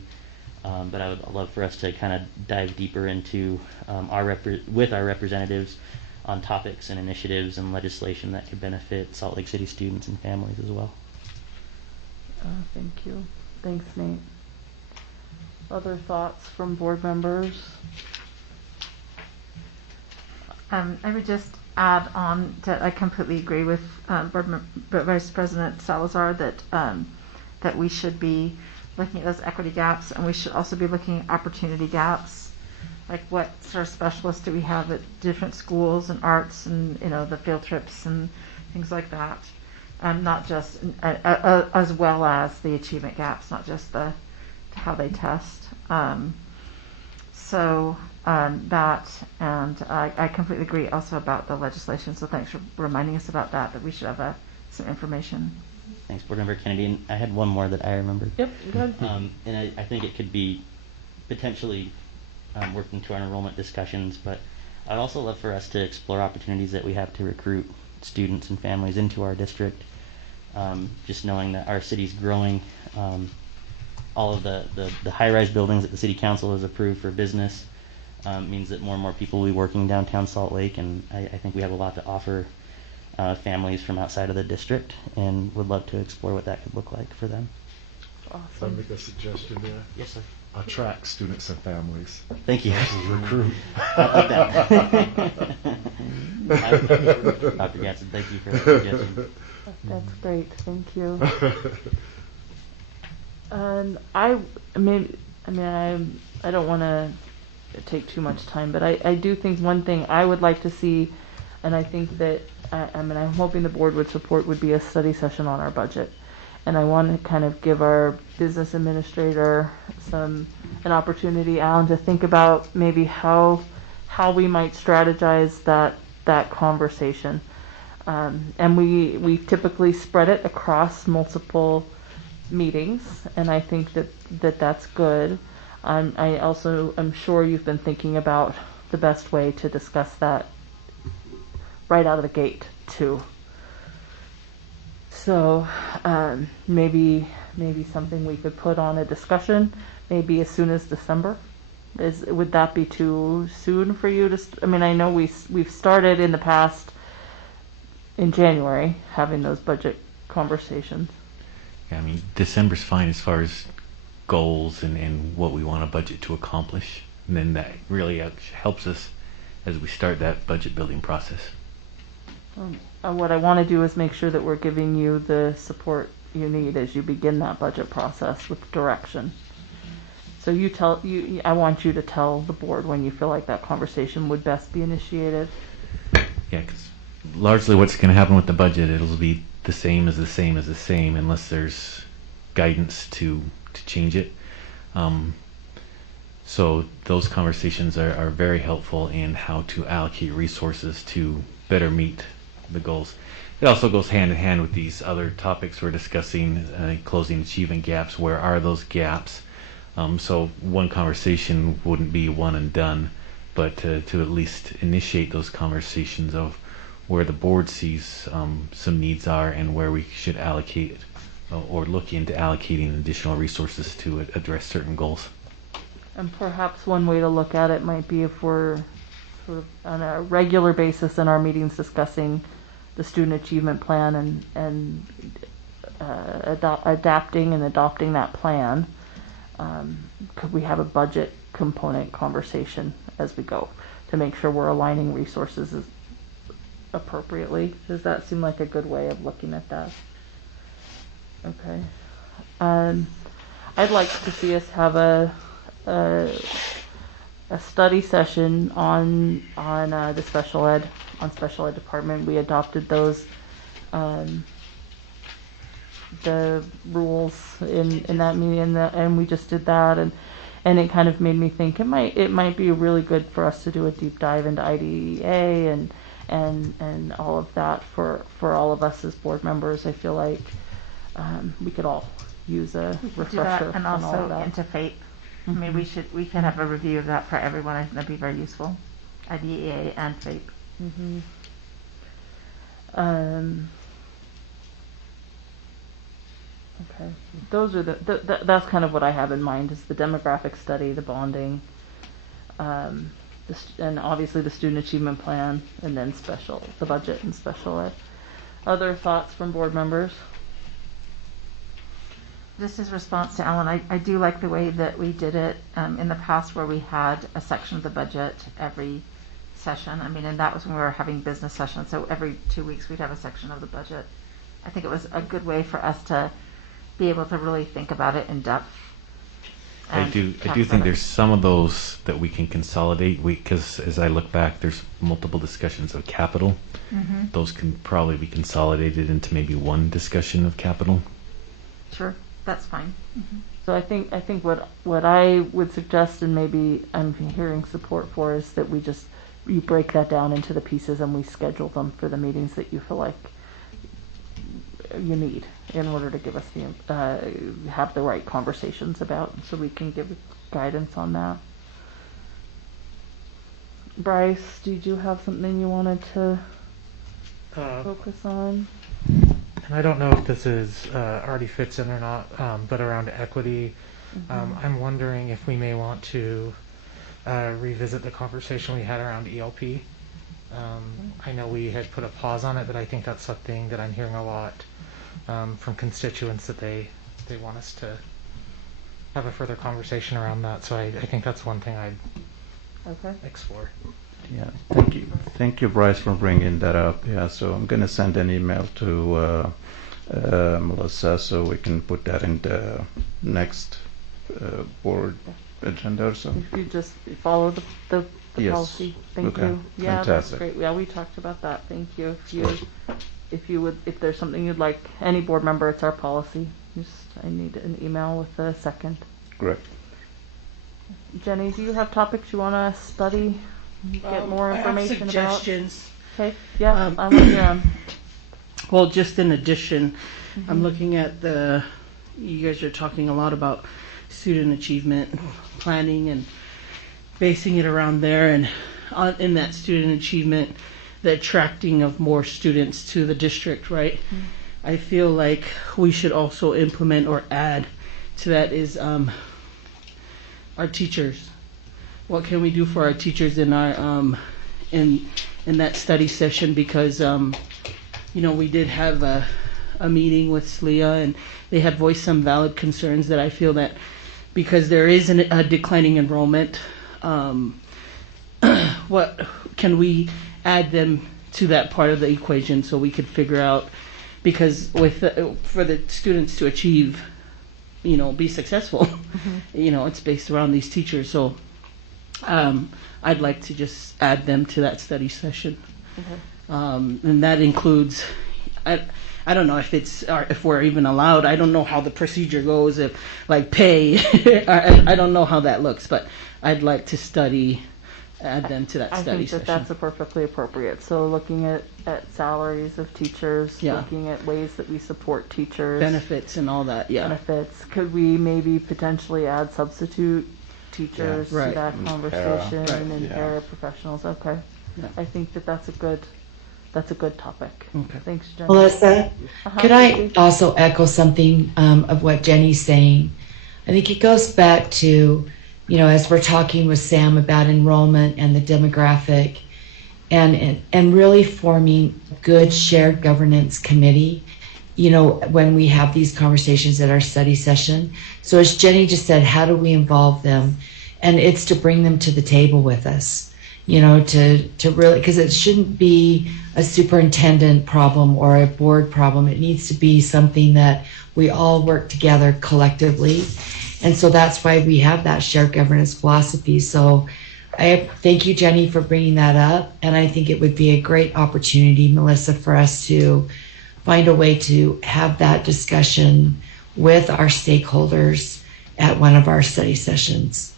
but I would love for us to kind of dive deeper into with our representatives on topics and initiatives and legislation that could benefit Salt Lake City students and families as well. Thank you. Thanks, Nate. Other thoughts from board members? I would just add on that I completely agree with Vice President Salazar that we should be looking at those equity gaps, and we should also be looking at opportunity gaps. Like, what sort of specialists do we have at different schools and arts, and the field trips and things like that. Not just as well as the achievement gaps, not just the how they test. That, and I completely agree also about the legislation. So thanks for reminding us about that we should have some information. Thanks, Board Member Kennedy. And I had one more that I remembered. Yep, go ahead. And I think it could be potentially worked into our enrollment discussions, but I'd also love for us to explore opportunities that we have to recruit students and families into our district. Just knowing that our city's growing, all of the high-rise buildings that the City Council has approved for business means that more and more people will be working downtown Salt Lake, and I think we have a lot to offer families from outside of the district, and would love to explore what that could look like for them. Can I make a suggestion there? Yes, sir. Attract students and families. Thank you. Recruit. I like that. Dr. Gatson, thank you for that suggestion. That's great. Thank you. And I don't want to take too much time, but I do think one thing I would like to see, and I think that I'm hoping the board would support, would be a study session on our budget. And I want to kind of give our business administrator an opportunity, Alan, to think about maybe how we might strategize that conversation. And we typically spread it across multiple meetings, and I think that's good. I also am sure you've been thinking about the best way to discuss that right out of the gate too. So maybe something we could put on a discussion, maybe as soon as December. Would that be too soon for you to? I know we've started in the past in January having those budget conversations. Yeah, December's fine as far as goals and what we want a budget to accomplish, and then that really helps us as we start that budget building process. What I want to do is make sure that we're giving you the support you need as you begin that budget process with direction. So I want you to tell the board when you feel like that conversation would best be initiated. Yeah, because largely what's going to happen with the budget, it'll be the same as the same as the same, unless there's guidance to change it. So those conversations are very helpful in how to allocate resources to better meet the goals. It also goes hand in hand with these other topics we're discussing, closing achievement gaps. Where are those gaps? So one conversation wouldn't be one and done, but to at least initiate those conversations of where the board sees some needs are and where we should allocate or look into allocating additional resources to address certain goals. And perhaps one way to look at it might be if we're sort of on a regular basis in our meetings discussing the student achievement plan and adapting and adopting that plan. Could we have a budget component conversation as we go to make sure we're aligning resources appropriately? Does that seem like a good way of looking at that? Okay. I'd like to see us have a study session on the special ed department. We adopted those the rules in that meeting, and we just did that, and it kind of made me think it might be really good for us to do a deep dive into IDEA and all of that for all of us as board members. I feel like we could all use a refresher and on all of also that. into FAPE. Mm-hmm. We can have a review of that for everyone. I think that'd be very useful. IDEA and FAPE. Mm-hmm. Okay, those are that's kind of what I have in mind, is the demographic study, the bonding, and obviously the student achievement plan, and then the budget and special ed. Other thoughts from board members? Just as response to Alan, I do like the way that we did it in the past, where we had a section of the budget every session. I mean, and that was when we were having business sessions. So every 2 weeks we'd have a section of the budget. I think it was a good way for us to be able to really think about it in depth. I do think there's some of those that we can consolidate, because as I look back, there's multiple discussions of capital. Mhm. Those can probably be consolidated into maybe one discussion of capital. Sure, that's fine. So I think what I would suggest, and maybe I'm hearing support for, is that you break that down into the pieces and we schedule them for the meetings that you feel like you need in order to give us have the right conversations about, so we can give guidance on that. Bryce, did you have something you wanted to focus on? And I don't know if this is already fits in or not, but around equity, I'm wondering if we may want to revisit the conversation we had around ELP. I know we had put a pause on it, but I think that's something that I'm hearing a lot from constituents, that they want us to have a further conversation around that. So I think that's one thing I'd explore. Yeah, thank you, Bryce, for bringing that up. Yeah, so I'm going to send an email to Melissa, so we can put that in the next board agenda or so. If you just follow the Yes. policy. Thank Okay. you. Yeah, Fantastic. that's great. Yeah, we talked about that. Thank you. If there's something you'd like, any board member, it's our policy. I need an email with a second. Great. Jenny, do you have topics you want to study? Get more information I have suggestions. about? Okay. Yeah, I'm with you on. Well, just in addition, I'm looking at you guys are talking a lot about student achievement planning and basing it around there, and in that student achievement, the attracting of more students to the district, right? I feel like we should also implement or add to that is our teachers. What can we do for our teachers in our in that study session? Because we did have a meeting with SLEA, and they had voiced some valid concerns that I feel that because there is a declining enrollment, what can we add them to that part of the equation so we could figure out, because for the students to achieve, be successful, it's based around these teachers. So I'd like to just add them to that study session. Okay. And that includes, I don't know if we're even allowed. I don't know how the procedure goes, if like pay. I don't know how that looks, but I'd like to add them to that study session. I think that's perfectly appropriate. So looking at salaries of teachers, looking at ways that we support teachers. Benefits and all that, yeah. Benefits. Could we maybe potentially add substitute teachers to that conversation and paraprofessionals? Okay. Yeah. I think that's a good topic. Okay. Thanks, Jenny. Melissa, could I also echo something of what Jenny's saying? I think it goes back to, as we're talking with Sam about enrollment and the demographic, and really forming good shared governance committee, when we have these conversations at our study session. So as Jenny just said, how do we involve them? And it's to bring them to the table with us, to really, because it shouldn't be a superintendent problem or a board problem. It needs to be something that we all work together collectively. And so that's why we have that shared governance philosophy. So I thank you, Jenny, for bringing that up. And I think it would be a great opportunity, Melissa, for us to find a way to have that discussion with our stakeholders at one of our study sessions.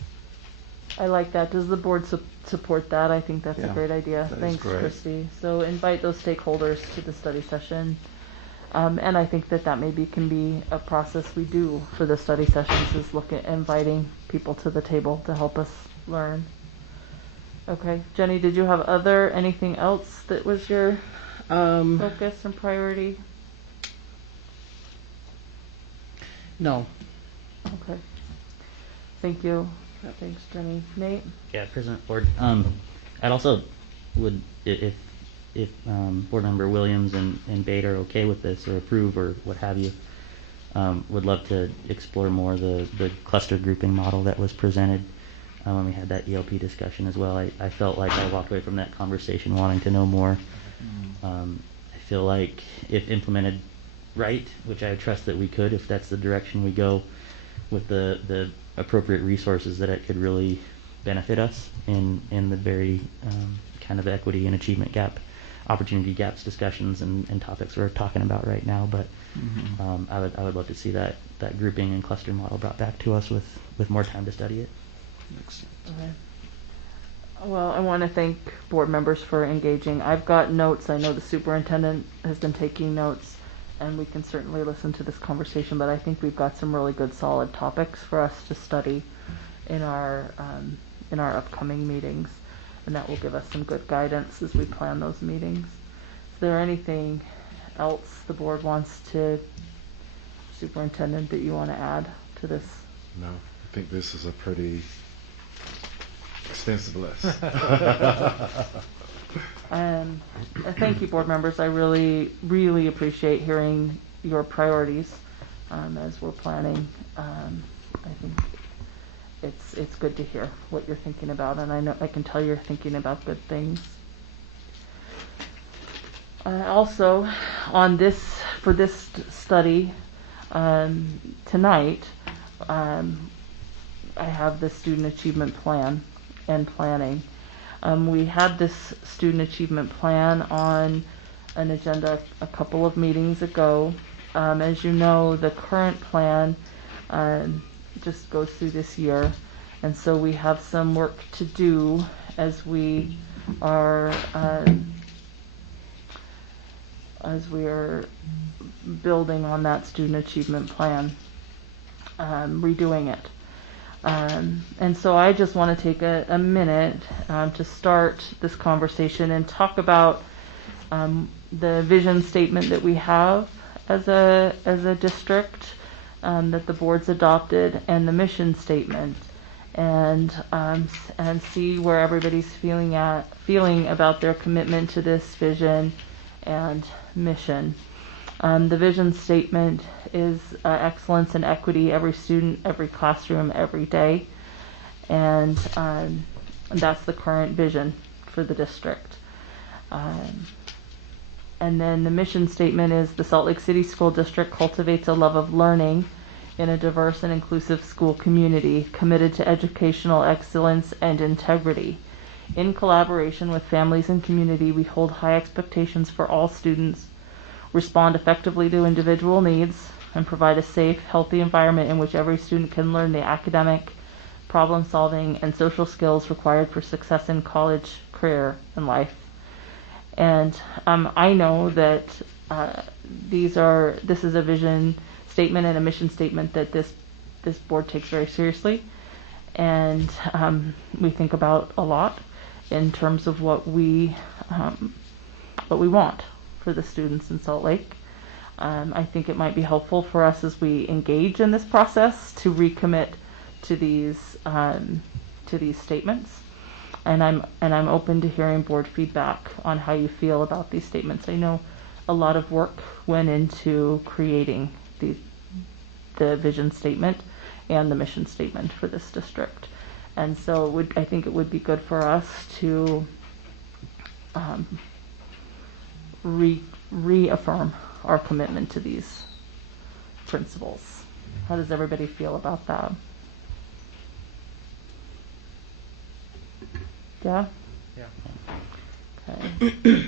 I like that. Does the board support that? I think that's a great idea. Thanks, Christy. So invite those stakeholders to the study session. And I think that maybe can be a process we do for the study sessions, is look at inviting people to the table to help us learn. Okay. Jenny, did you have anything else that was your focus and priority? No. Okay. Thank you. Thanks, Jenny. Nate? Yeah, President Board. I'd also would, if Board Member Williams and Bate are okay with this or approve or what have you, would love to explore more the cluster grouping model that was presented. when we had that ELP discussion as well. I felt like I walked away from that conversation wanting to know more. I feel like if implemented right, which I trust that we could, if that's the direction we go with the appropriate resources, that it could really benefit us in the very kind of equity and achievement gap, opportunity gaps discussions and topics we're talking about right now. But I would love to see that grouping and cluster model brought back to us with more time to study it. Okay. Well, I want to thank board members for engaging. I've got notes. I know the superintendent has been taking notes, and we can certainly listen to this conversation, but I think we've got some really good solid topics for us to study in our upcoming meetings, and that will give us some good guidance as we plan those meetings. Is there anything else the board wants to, superintendent, that you want to add to this? No, I think this is a pretty extensive list. Thank you, board members. I really, really appreciate hearing your priorities as we're planning. I think it's good to hear what you're thinking about, and I know I can tell you're thinking about good things. Also, on this for this study tonight, I have the student achievement plan and planning. We had this student achievement plan on an agenda a couple of meetings ago. As you know, the current plan just goes through this year, and so we have some work to do as we are building on that student achievement plan, redoing it. And so I just want to take a minute to start this conversation and talk about the vision statement that we have as a district that the board's adopted, and the mission statement, and see where everybody's feeling about their commitment to this vision and mission. The vision statement is excellence and equity, every student, every classroom, every day. And that's the current vision for the district. And then the mission statement is the Salt Lake City School District cultivates a love of learning in a diverse and inclusive school community, committed to educational excellence and integrity. In collaboration with families and community, we hold high expectations for all students, respond effectively to individual needs, and provide a safe, healthy environment in which every student can learn the academic, problem-solving, and social skills required for success in college, career, and life. And I know that this is a vision statement and a mission statement that this board takes very seriously, and we think about a lot in terms of what we want for the students in Salt Lake. I think it might be helpful for us as we engage in this process to recommit to these statements, and I'm open to hearing board feedback on how you feel about these statements. I know a lot of work went into creating the vision statement and the mission statement for this district, and so I think it would be good for us to reaffirm our commitment to these principles. How does everybody feel about that? Yeah? Yeah. Okay.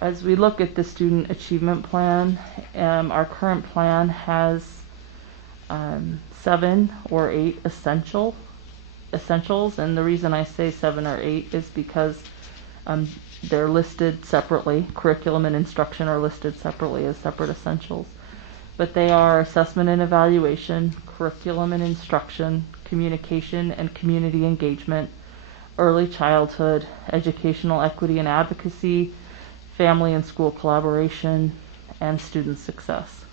As we look at the student achievement plan, our current plan has 7 or 8 essentials, and the reason I say 7 or 8 is because they're listed separately. Curriculum and instruction are listed separately as separate essentials, but they are assessment and evaluation, curriculum and instruction, communication and community engagement, early childhood, educational equity and advocacy, family and school collaboration, and student success.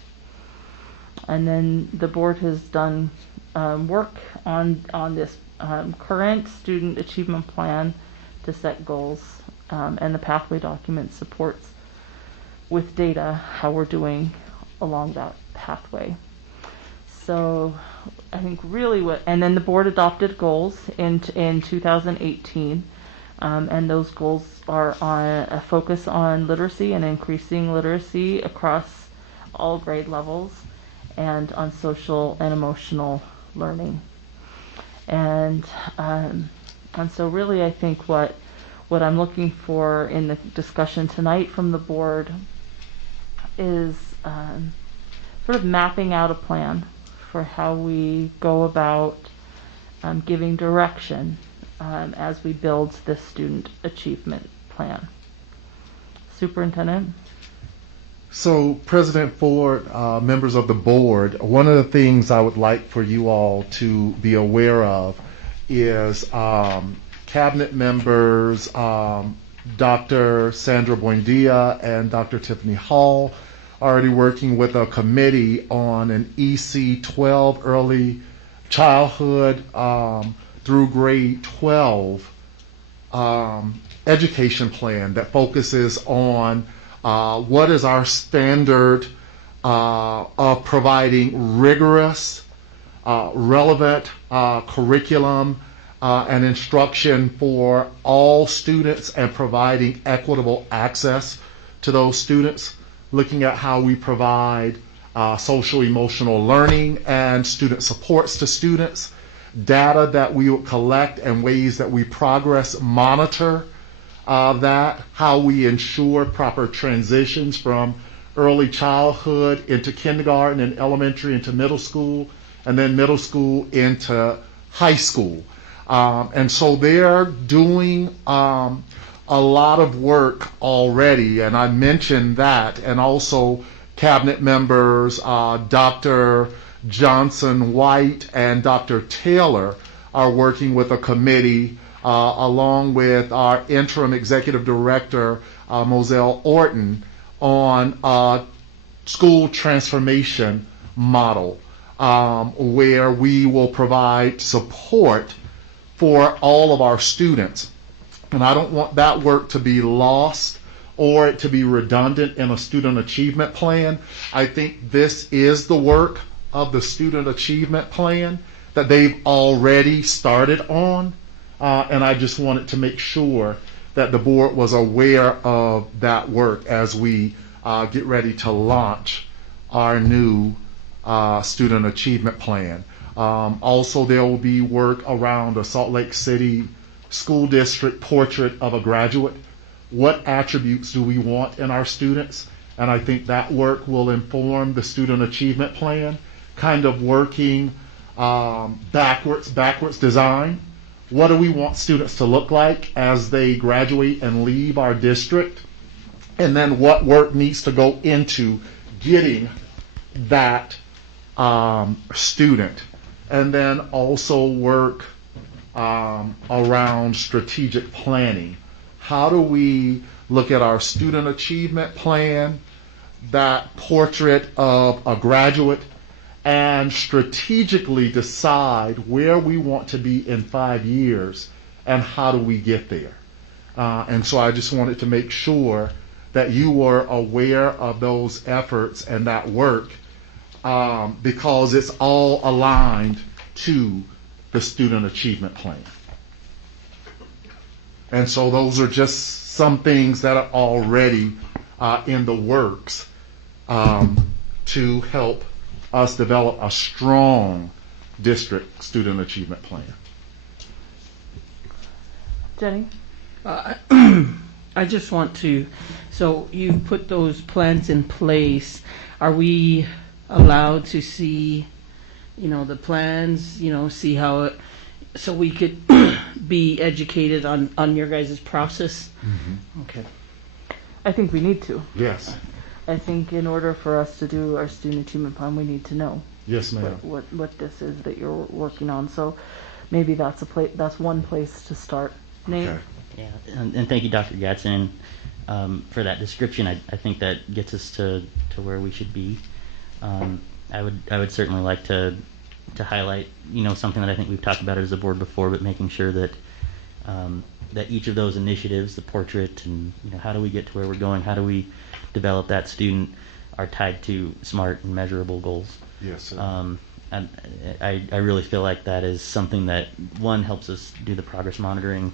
And then the board has done work on this current student achievement plan to set goals, and the pathway document supports with data how we're doing along that pathway. so I think really and then the board adopted goals in 2018, and those goals are on a focus on literacy and increasing literacy across all grade levels, and on social and emotional learning. And so really I think what I'm looking for in the discussion tonight from the board is sort of mapping out a plan for how we go about giving direction as we build this student achievement plan. Superintendent? So, President Ford, members of the board, one of the things I would like for you all to be aware of is cabinet members Dr. Sandra Buendia and Dr. Tiffany Hall already working with a committee on an EC 12 early childhood through grade 12 education plan that focuses on what is our standard of providing rigorous, relevant curriculum and instruction for all students and providing equitable access to those students, looking at how we provide social emotional learning and student supports to students, data that we will collect and ways that we progress monitor that, how we ensure proper transitions from early childhood into kindergarten and elementary into middle school, and then middle school into high school. And so they're doing a lot of work already, and I mentioned that, and also cabinet members Dr. Johnson White and Dr. Taylor are working with a committee along with our interim executive director, Moselle Orton, on a school transformation model where we will provide support for all of our students. And I don't want that work to be lost or it to be redundant in a student achievement plan. I think this is the work of the student achievement plan that they've already started on. And I just wanted to make sure that the board was aware of that work as we get ready to launch our new student achievement plan. Also, there will be work around a Salt Lake City School District portrait of a graduate. What attributes do we want in our students? And I think that work will inform the student achievement plan, kind of working backwards design. What do we want students to look like as they graduate and leave our district? And then what work needs to go into getting that student? And then also work around strategic planning. How do we look at our student achievement plan, that portrait of a graduate, and strategically decide where we want to be in 5 years and how do we get there? And so I just wanted to make sure that you were aware of those efforts and that work because it's all aligned to the student achievement plan. And so those are just some things that are already in the works to help us develop a strong district student achievement plan. Jenny? I just want to, so you've put those plans in place. Are we allowed to see, the plans, see how it, so we could be educated on your guys' process? Mm-hmm. Okay. I think we need to. Yes. I think in order for us to do our student achievement plan, we need to know yes, ma'am. what this is that you're working on. So maybe that's that's one place to start. Nate? Okay. Yeah, and thank you, Dr. Gatson, for that description. I think that gets us to where we should be. I would certainly like to highlight, something that I think we've talked about as a board before, but making sure that that each of those initiatives, the portrait, and how do we get to where we're going, how do we develop that student, are tied to SMART and measurable goals. Yes, sir. and I really feel like that is something that, one, helps us do the progress monitoring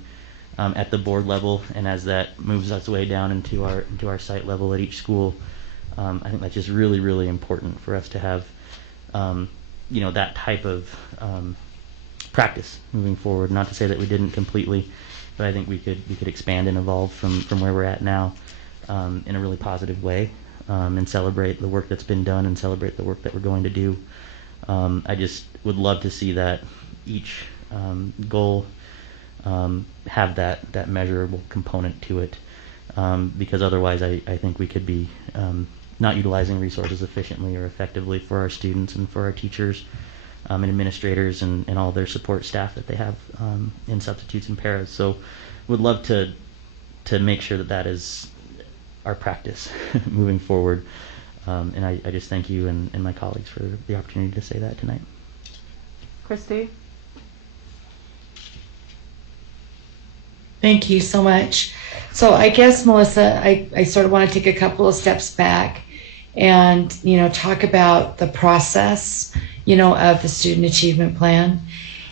at the board level, and as that moves its way down into our site level at each school, I think that's just really, really important for us to have, that type of practice moving forward. Not to say that we didn't completely, but I think we could expand and evolve from where we're at now in a really positive way, and celebrate the work that's been done and celebrate the work that we're going to do. I just would love to see that each goal have that measurable component to it, because otherwise I think we could be not utilizing resources efficiently or effectively for our students and for our teachers and administrators and all their support staff that they have in substitutes and paras. So would love to make sure that is our practice moving forward. And I just thank you and my colleagues for the opportunity to say that tonight. Christy? Thank you so much. So I guess, Melissa, I sort of want to take a couple of steps back and, talk about the process, of the student achievement plan.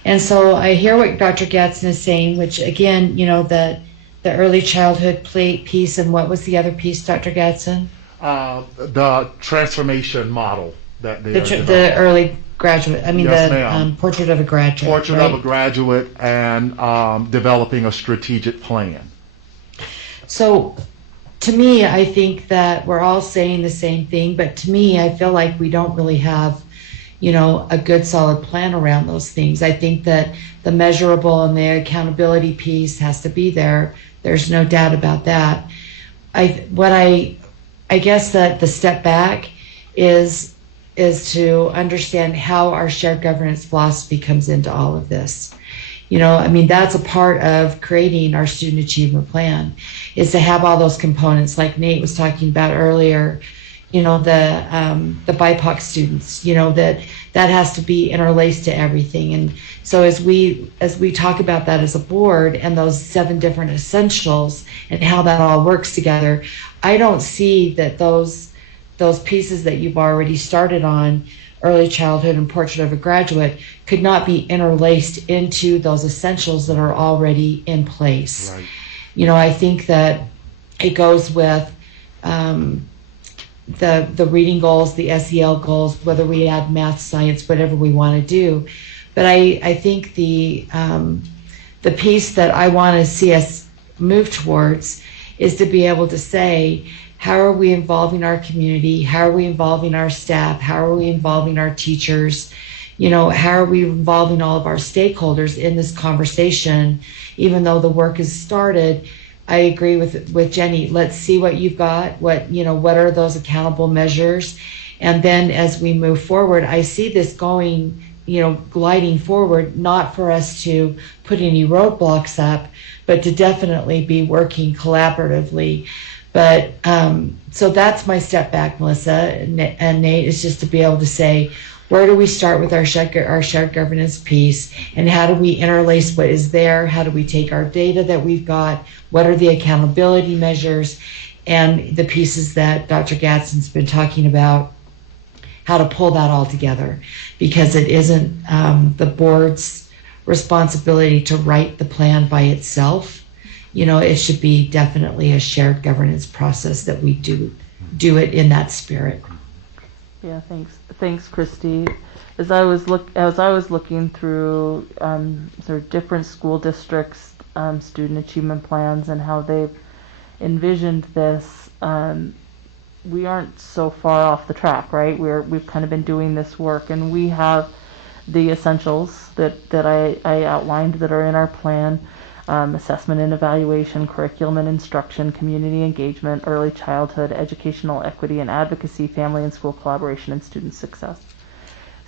And so I hear what Dr. Gadsden is saying, which again, the early childhood piece, and what was the other piece, Dr. Gadsden? The transformation model that they the early graduate, yes, ma'am. Portrait of a graduate. Portrait right? of a graduate, and developing a strategic plan. So to me, I think that we're all saying the same thing, but to me, I feel like we don't really have, a good solid plan around those things. I think that the measurable and the accountability piece has to be there. There's no doubt about that. I guess that the step back is to understand how our shared governance philosophy comes into all of this. That's a part of creating our student achievement plan, is to have all those components like Nate was talking about earlier, the BIPOC students, that has to be interlaced to everything. And so as we talk about that as a board and those 7 different essentials and how that all works together, I don't see that those pieces that you've already started on, early childhood and portrait of a graduate, could not be interlaced into those essentials that are already in place. Right. I think that it goes with the reading goals, the SEL goals, whether we add math, science, whatever we want to do. But I think the piece that I want to see us move towards is to be able to say, how are we involving our community? How are we involving our staff? How are we involving our teachers? How are we involving all of our stakeholders in this conversation? Even though the work has started, I agree with Jenny. Let's see what you've got. What are those accountable measures? And then as we move forward, I see this going, gliding forward, not for us to put any roadblocks up, but to definitely be working collaboratively. But so that's my step back, Melissa and Nate, is just to be able to say, where do we start with our shared governance piece, and how do we interlace what is there? How do we take our data that we've got? What are the accountability measures and the pieces that Dr. Gadsden's been talking about? How to pull that all together, because it isn't the board's responsibility to write the plan by itself. It should be definitely a shared governance process that we do it in that spirit. Yeah, thanks, Christy. As I was looking through sort of different school districts' student achievement plans and how they've envisioned this, we aren't so far off the track, right? We've kind of been doing this work, and we have the essentials that I outlined that are in our plan. Assessment and evaluation, curriculum and instruction, community engagement, early childhood, educational equity and advocacy, family and school collaboration, and student success.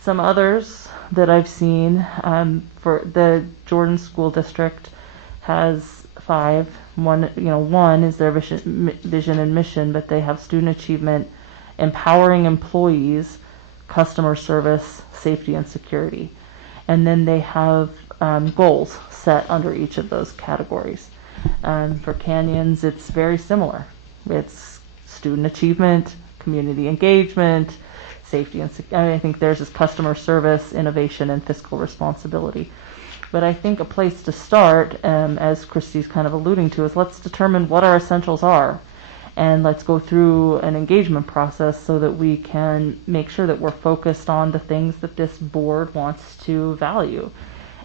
Some others that I've seen, for the Jordan School District has 5. One is their vision and mission, but they have student achievement, empowering employees, customer service, safety and security. And then they have goals set under each of those categories. For Canyons, it's very similar. It's student achievement, community engagement, safety and I think theirs is customer service, innovation, and fiscal responsibility. But I think a place to start, as Christy's kind of alluding to, is let's determine what our essentials are. And let's go through an engagement process so that we can make sure that we're focused on the things that this board wants to value.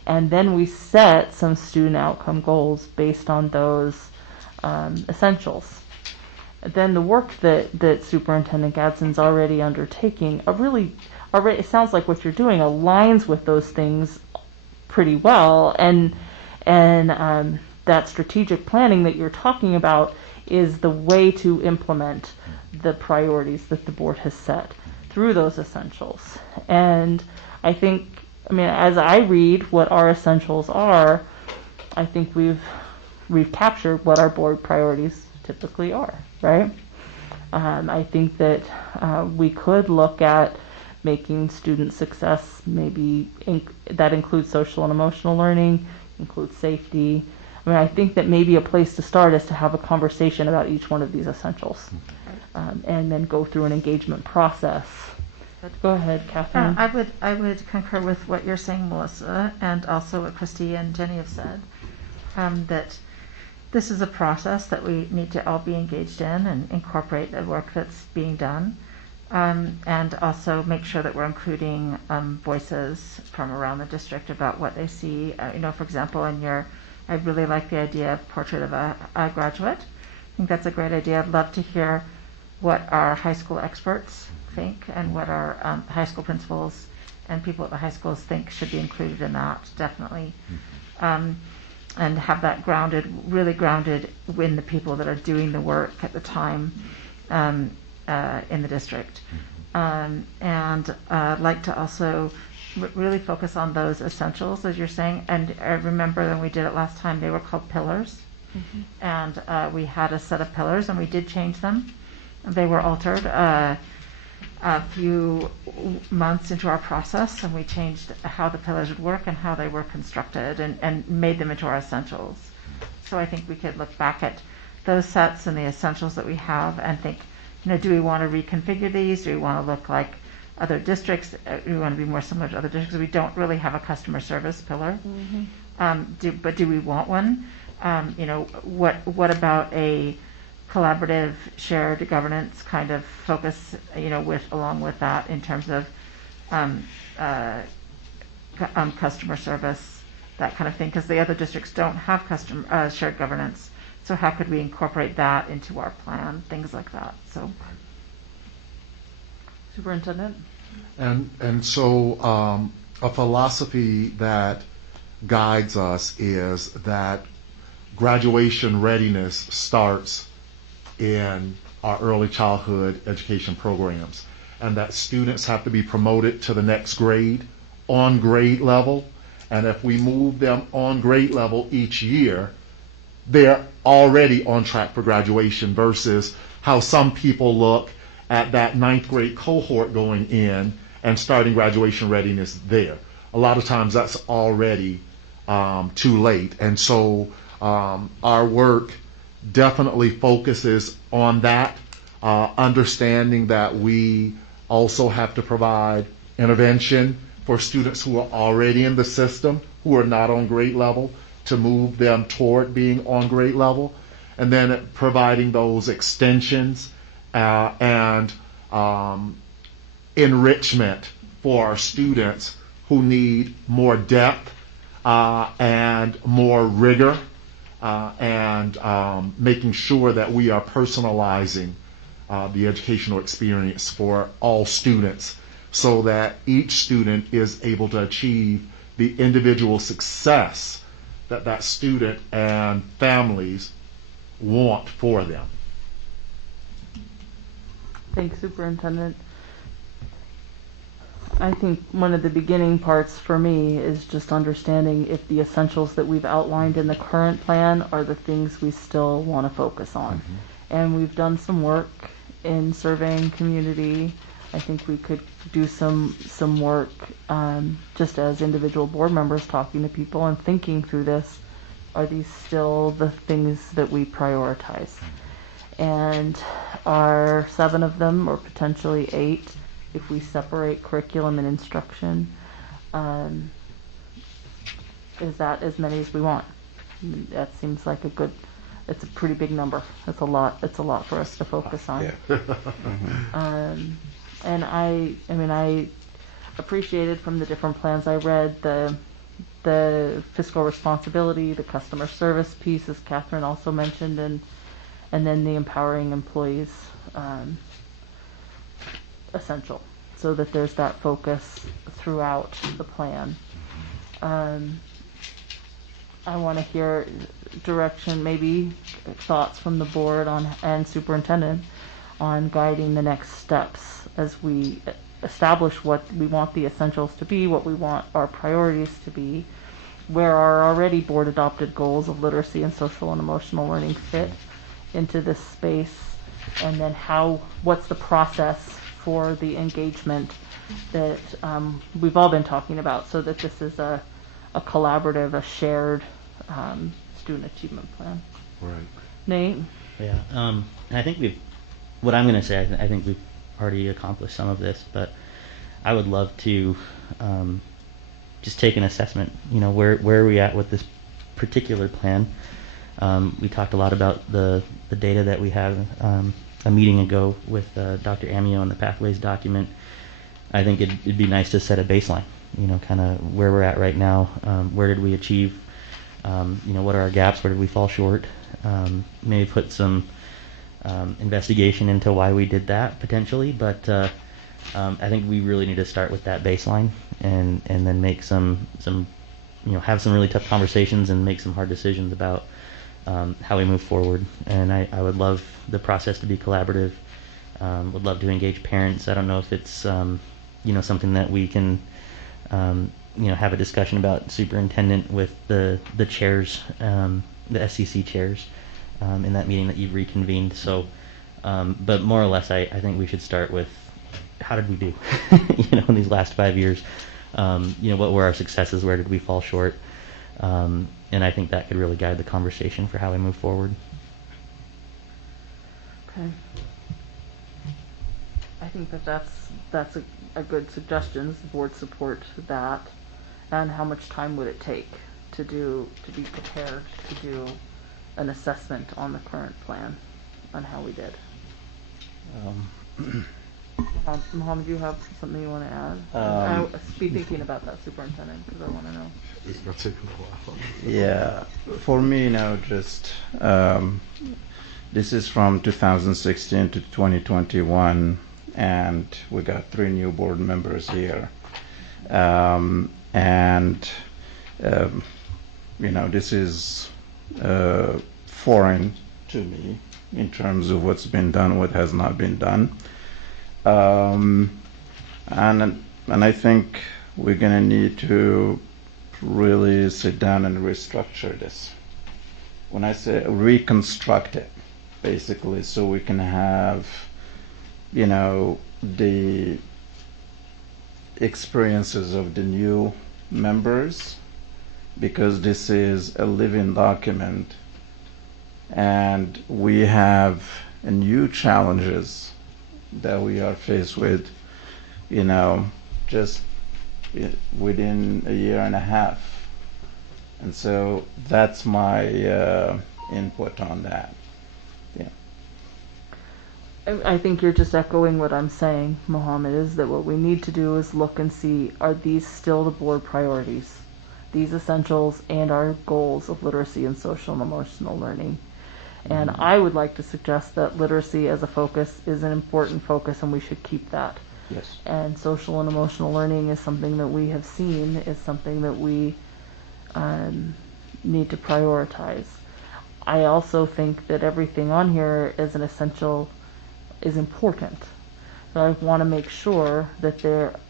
And then we set some student outcome goals based on those essentials. Then the work that Superintendent Gadsden's already undertaking, it sounds like what you're doing aligns with those things pretty well. And that strategic planning that you're talking about is the way to implement the priorities that the board has set through those essentials. And I think, as I read what our essentials are, I think we've captured what our board priorities typically are, right? I think that we could look at making student success that includes social and emotional learning, includes safety. I think that maybe a place to start is to have a conversation about each one of these essentials, and then go through an engagement process. Go ahead, Catherine. I would concur with what you're saying, Melissa, and also what Christy and Jenny have said, that this is a process that we need to all be engaged in and incorporate the work that's being done, and also make sure that we're including voices from around the district about what they see. For example, I really like the idea of portrait of a graduate. I think that's a great idea. I'd love to hear what our high school experts think and what our high school principals and people at the high schools think should be included in that, definitely. And have that really grounded in the people that are doing the work at the time in the district. And I'd like to also really focus on those essentials, as you're saying. And I remember when we did it last time, they were called pillars. Mm-hmm. And we had a set of pillars, and we did change them. They were altered a few months into our process, and we changed how the pillars would work and how they were constructed, and made them into our essentials. So I think we could look back at those sets and the essentials that we have and think, do we want to reconfigure these? Do we want to look like other districts? Do we want to be more similar to other districts? We don't really have a customer service pillar. Mm-hmm. But do we want one? What about a collaborative shared governance kind of focus, along with that in terms of customer service, that kind of thing, because the other districts don't have shared governance. So how could we incorporate that into our plan, things like that? So, Superintendent? And so a philosophy that guides us is that graduation readiness starts in our early childhood education programs, and that students have to be promoted to the next grade on grade level. And if we move them on grade level each year, they're already on track for graduation, versus how some people look at that ninth grade cohort going in and starting graduation readiness there. A lot of times that's already too late. And so our work definitely focuses on that, understanding that we also have to provide intervention for students who are already in the system, who are not on grade level, to move them toward being on grade level, and then providing those extensions and enrichment for our students who need more depth and more rigor, and making sure that we are personalizing the educational experience for all students, so that each student is able to achieve the individual success that that student and families want for them. Thanks, Superintendent. I think one of the beginning parts for me is just understanding if the essentials that we've outlined in the current plan are the things we still want to focus on. Mm-hmm. And we've done some work in surveying community. I think we could do some work just as individual board members, talking to people and thinking through this. Are these still the things that we prioritize? And are 7 of them, or potentially 8, if we separate curriculum and instruction, is that as many as we want? That seems like it's a pretty big number. It's a lot for us to focus on. And I mean, I appreciated from the different plans I read the fiscal responsibility, the customer service piece, as Catherine also mentioned, and then the empowering employees essential, so that there's that focus throughout the plan. I want to hear direction, maybe thoughts from the board and superintendent on guiding the next steps as we establish what we want the essentials to be, what we want our priorities to be, where our already board adopted goals of literacy and social and emotional learning fit into this space, and then what's the process for the engagement that we've all been talking about, so that this is a collaborative, a shared student achievement plan. Right. Nate? Yeah, and I think what I'm going to say, I think we've already accomplished some of this, but I would love to just take an assessment, where are we at with this particular plan. We talked a lot about the data that we have a meeting ago with Dr. Amio and the Pathways document. I think it'd be nice to set a baseline, kind of where we're at right now. Where did we achieve? What are our gaps? Where did we fall short? Maybe put some investigation into why we did that potentially, but I think we really need to start with that baseline and then make some have some really tough conversations and make some hard decisions about how we move forward. And I would love the process to be collaborative. Would love to engage parents. I don't know if it's something that we can have a discussion about superintendent with the chairs, the SCC chairs, in that meeting that you've reconvened. So, but more or less, I think we should start with how did we do, in these last 5 years. What were our successes? Where did we fall short? And I think that could really guide the conversation for how we move forward. Okay. I think that's a good suggestion. Does the board support that? And how much time would it take to be prepared to do an assessment on the current plan on how we did? Mohammed, do you have something you want to add? I'll be thinking about that, superintendent, because I want to know. It's going to take a while. Yeah, for me now, just this is from 2016 to 2021, and we got 3 new board members here, this is foreign to me in terms of what's been done, what has not been done. And I think we're going to need to really sit down and restructure this. When I say reconstruct it, basically, so we can have, the experiences of the new members, because this is a living document and we have new challenges that we are faced with, just within a year and a half. And so that's my input on that. Yeah. I think you're just echoing what I'm saying, Mohammed, is that what we need to do is look and see, are these still the board priorities? These essentials and our goals of literacy and social and emotional learning. And I would like to suggest that literacy as a focus is an important focus, and we should keep that. Yes. And social and emotional learning is something that we have seen is something that we need to prioritize. I also think that everything on here as an essential is important. So I want to make sure that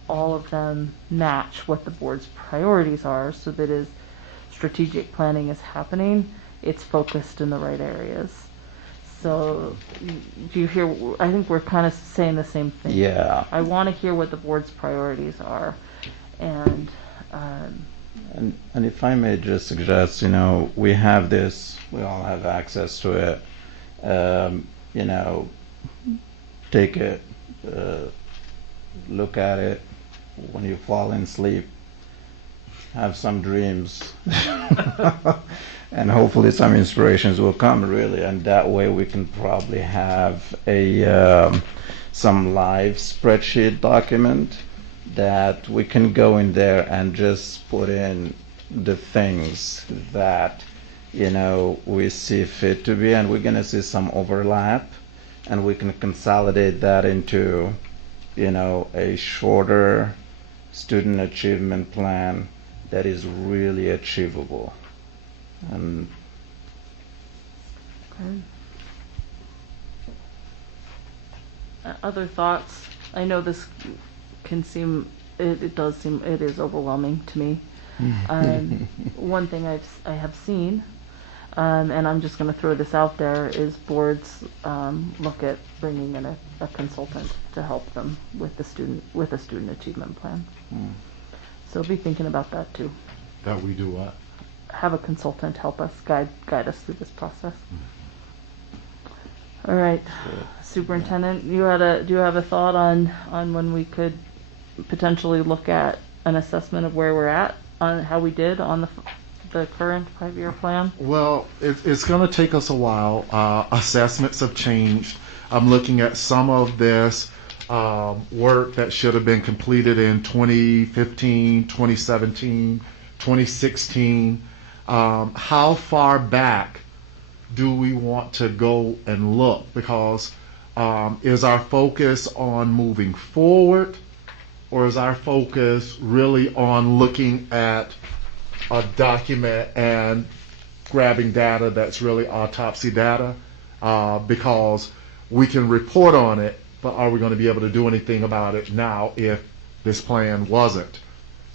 all of them match what the board's priorities are, so that as strategic planning is happening, it's focused in the right areas. So do you hear? I think we're kind of saying the same thing. Yeah. I want to hear what the board's priorities are, and if I may just suggest, we have this, we all have access to it. Take it, look at it when you fall in sleep, have some dreams, and hopefully some inspirations will come, really, and that way we can probably have some live spreadsheet document that we can go in there and just put in the things that we see fit to be, and we're going to see some overlap, and we can consolidate that into a shorter student achievement plan that is really achievable. And Other thoughts? I know this can seem, it is overwhelming to me. One thing I have seen, and I'm just going to throw this out there, is boards look at bringing in a consultant to help them with a student achievement plan. So be thinking about that too. That we do what? Have a consultant help us guide us through this process. All right, Superintendent, do you have a thought on when we could potentially look at an assessment of where we're at on how we did on the current 5-year plan? Well, it's going to take us a while. Assessments have changed. I'm looking at some of this work that should have been completed in 2015, 2017, 2016. How far back do we want to go and look? Because is our focus on moving forward, or is our focus really on looking at a document and grabbing data that's really autopsy data? Because we can report on it, but are we going to be able to do anything about it now if this plan wasn't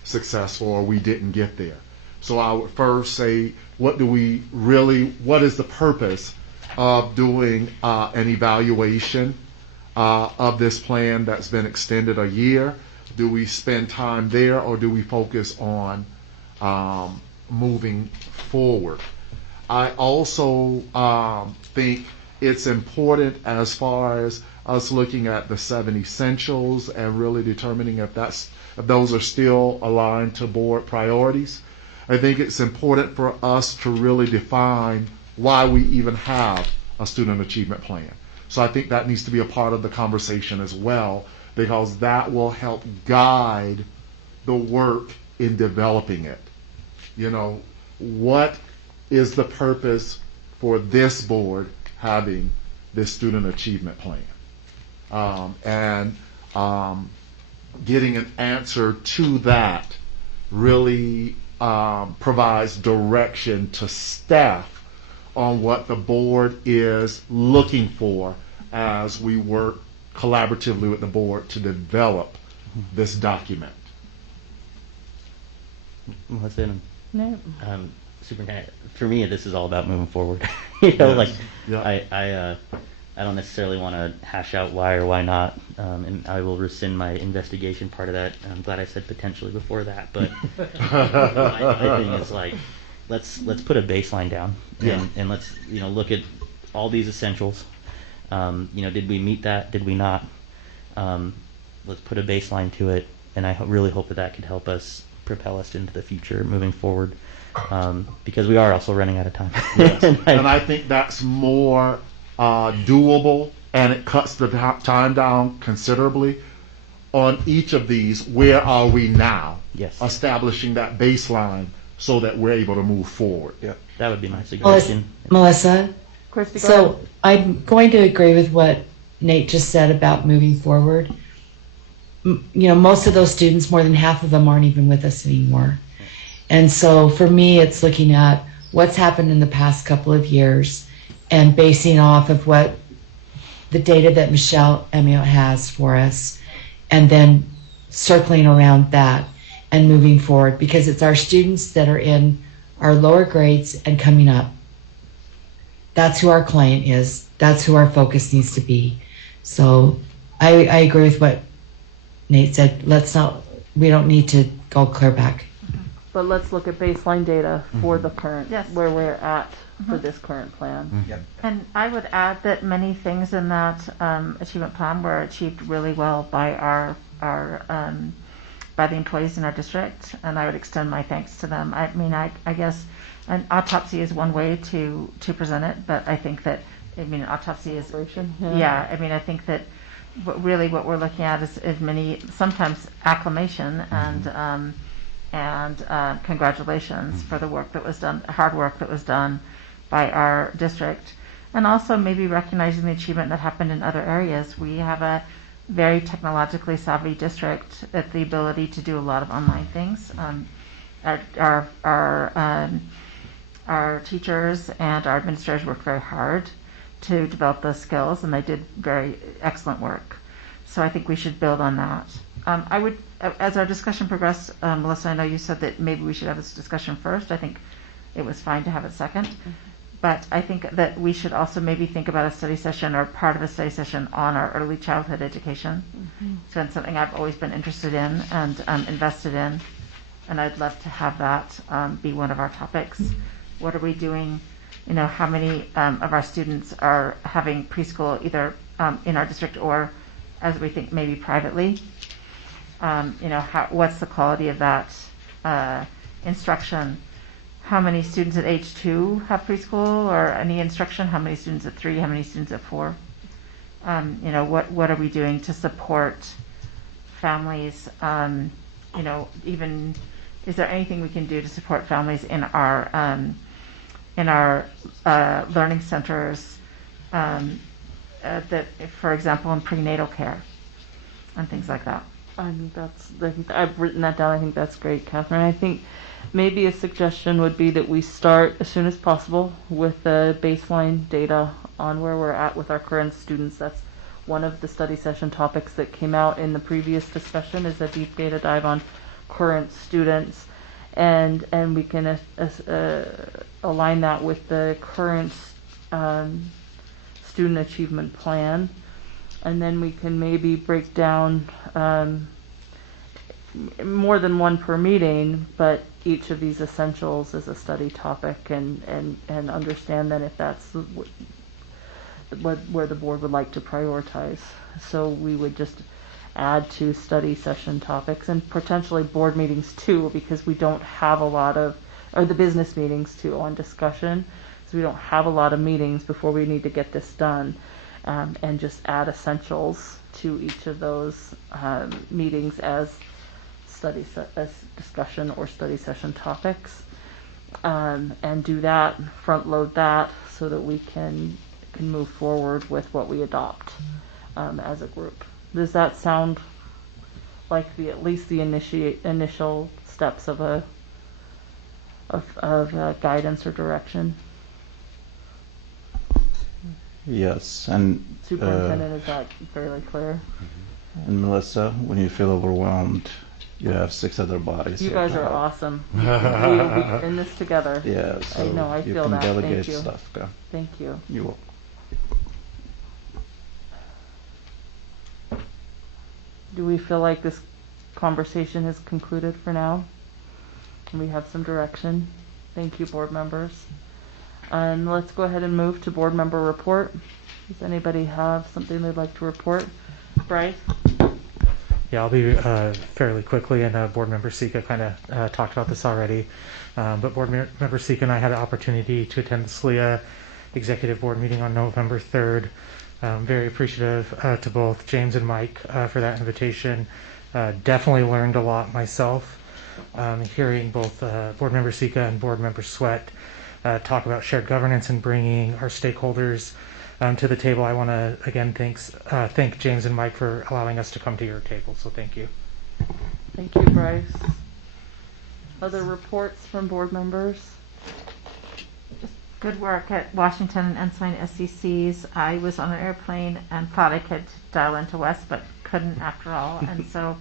successful or we didn't get there? So I would first say, what is the purpose of doing an evaluation of this plan that's been extended a year? Do we spend time there, or do we focus on moving forward? I also think it's important, as far as us looking at the 7 essentials and really determining if those are still aligned to board priorities. I think it's important for us to really define why we even have a student achievement plan. So I think that needs to be a part of the conversation as well, because that will help guide the work in developing it. What is the purpose for this board having this student achievement plan? And getting an answer to that really provides direction to staff on what the board is looking for as we work collaboratively with the board to develop this document. Melissa, No. Superintendent, for me, this is all about moving forward. I don't necessarily want to hash out why or why not, and I will rescind my investigation part of that. I'm glad I said potentially before that, but my thing is let's put a baseline down, and let's look at all these essentials. Did we meet that? Did we not? Let's put a baseline to it, and I really hope that could help us propel us into the future moving forward, because we are also running out of time. Yes. And I think that's more doable, and it cuts the time down considerably. On each of these, where are we now? Yes. Establishing that baseline so that we're able to move forward. Yeah. That would be my suggestion. Melissa, Christy, go so ahead. I'm going to agree with what Nate just said about moving forward. Most of those students, more than half of them, aren't even with us anymore. And so for me, it's looking at what's happened in the past couple of years and basing off of what the data that Michelle Emio has for us, and then circling around that and moving forward, because it's our students that are in our lower grades and coming up. That's who our client is. That's who our focus needs to be. So I agree with what Nate said. We don't need to go clear back. But let's look at baseline data for the current, where we're at for this current plan. And I would add that many things in that achievement plan were achieved really well by our by the employees in our district, and I would extend my thanks to them. I mean, I guess an autopsy is one way to present it, but I think that, I mean, autopsy is, yeah, I mean, I think that really what we're looking at is sometimes acclamation and congratulations for the work that was done, hard work that was done by our district, and also maybe recognizing the achievement that happened in other areas. We have a very technologically savvy district with the ability to do a lot of online things. Our teachers and our administrators worked very hard to develop those skills, and they did very excellent work. So I think we should build on that. I would, as our discussion progressed, Melissa, I know you said that maybe we should have this discussion first. I think it was fine to have it second. But I think that we should also maybe think about a study session or part of a study session on our early childhood education. So it's something I've always been interested in and invested in, and I'd love to have that be one of our topics. What are we doing? You know, how many of our students are having preschool either in our district or, as we think, maybe privately? You know, what's the quality of that instruction? How many students at age 2 have preschool or any instruction? How many students at 3? How many students at 4? You know, what are we doing to support families? You know, even is there anything we can do to support families in our learning centers? That, for example, in prenatal care and things like that. I think I've written that down. I think that's great, Catherine. I think maybe a suggestion would be that we start as soon as possible with the baseline data on where we're at with our current students. That's one of the study session topics that came out in the previous discussion, is a deep data dive on current students, and we can align that with the current student achievement plan, and then we can maybe break down more than one per meeting, but each of these essentials is a study topic, and understand then if that's where the board would like to prioritize. So we would just add to study session topics and potentially board meetings too, because we don't have a lot of, or the business meetings too on discussion. So we don't have a lot of meetings before we need to get this done, and just add essentials to each of those meetings as discussion or study session topics, and do that, front load that, so that we can move forward with what we adopt as a group. Does that sound like at least the initial steps of guidance or direction? Yes, and Superintendent, is that fairly clear? And Melissa, when you feel overwhelmed, you have 6 other bodies. You guys are awesome. We'll be in this together. Yeah, so I know, I you feel can that. delegate Thank you. stuff. Okay. Thank you. You will. Do we feel like this conversation has concluded for now? And we have some direction. Thank you, board members. And let's go ahead and move to board member report. Does anybody have something they'd like to report? Bryce? Yeah, I'll be fairly quickly, and board member Sika kind of talked about this already. But board member Sika and I had an opportunity to attend the SLEA executive board meeting on November 3rd. Very appreciative to both James and Mike for that invitation. Definitely learned a lot myself, hearing both board member Sika and board member Sweat talk about shared governance and bringing our stakeholders to the table. I want to again thank James and Mike for allowing us to come to your table. So thank you. Thank you, Bryce. Other reports from board members? Just good work at Washington and Ensign SCCs. I was on an airplane and thought I could dial into West, but couldn't after all. And so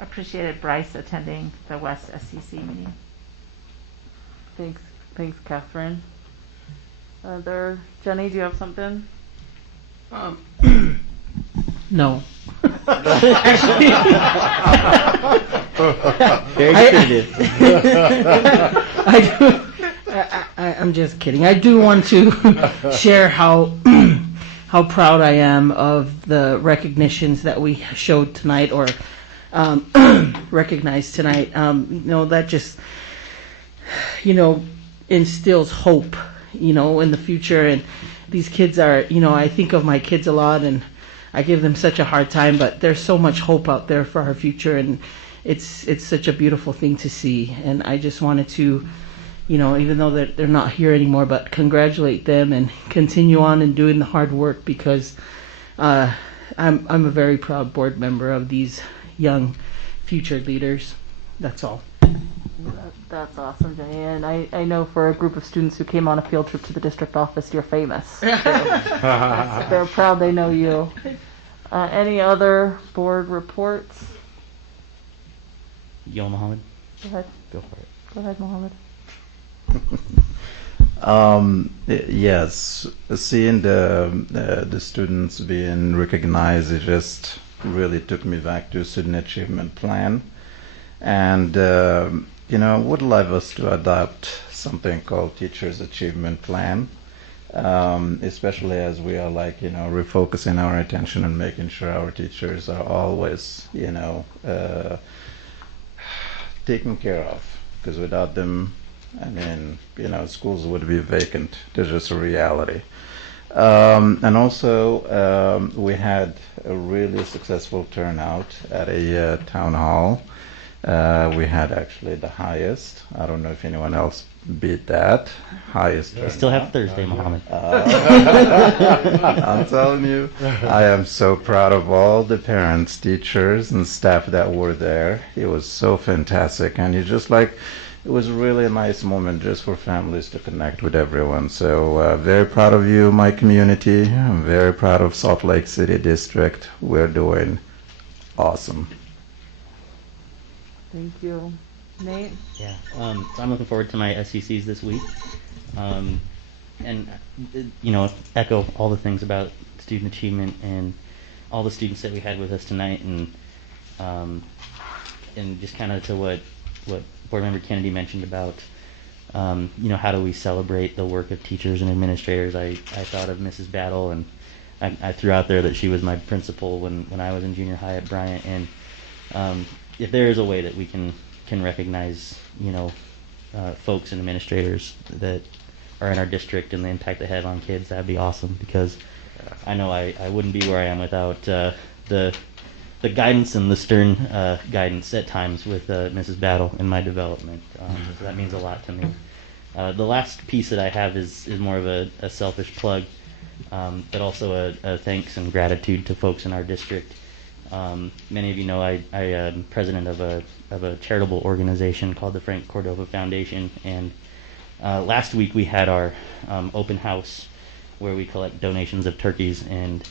appreciated Bryce attending the West SCC meeting. Thanks, Catherine. Jenny, do you have something? No. Very definitive. I'm just kidding. I do want to share how proud I am of the recognitions that we showed tonight, or recognized tonight. That just, instills hope, in the future. And these kids are, I think of my kids a lot, and I give them such a hard time, but there's so much hope out there for our future, and it's such a beautiful thing to see. And I just wanted to, even though they're not here anymore, but congratulate them and continue on and doing the hard work, because I'm a very proud board member of these young future leaders. That's all. That's awesome, Diane. I know for a group of students who came on a field trip to the district office, you're famous. So they're proud they know you. Any other board reports? Yo, Mohammed. Go ahead. Go for it. Go ahead, Mohammed. Yes, seeing the students being recognized, it just really took me back to student achievement plan, and would love us to adopt something called teachers achievement plan, especially as we are refocusing our attention and making sure our teachers are always taken care of, because without them, schools would be vacant. There's just a reality. And also, we had a really successful turnout at a town hall. We had actually the highest. I don't know if anyone else beat that. Highest. We still have Thursday, Mohammed. I'm telling you, I am so proud of all the parents, teachers, and staff that were there. It was so fantastic, and it was really a nice moment just for families to connect with everyone. So very proud of you, my community. I'm very proud of Salt Lake City District. We're doing awesome. Thank you. Nate? Yeah, so I'm looking forward to my SECs this week. And, echo all the things about student achievement and all the students that we had with us tonight, and just kind of to what Board Member Kennedy mentioned about, how do we celebrate the work of teachers and administrators. I thought of Mrs. Battle, and I threw out there that she was my principal when I was in junior high at Bryant. And if there is a way that we can recognize, folks and administrators that are in our district and the impact they have on kids, that'd be awesome, because I know I wouldn't be where I am without the guidance and the stern guidance at times with Mrs. Battle in my development. So that means a lot to me. The last piece that I have is more of a selfish plug, but also a thanks and gratitude to folks in our district. Many of you know I am president of a charitable organization called the Frank Cordova Foundation, and last week we had our open house where we collect donations of turkeys and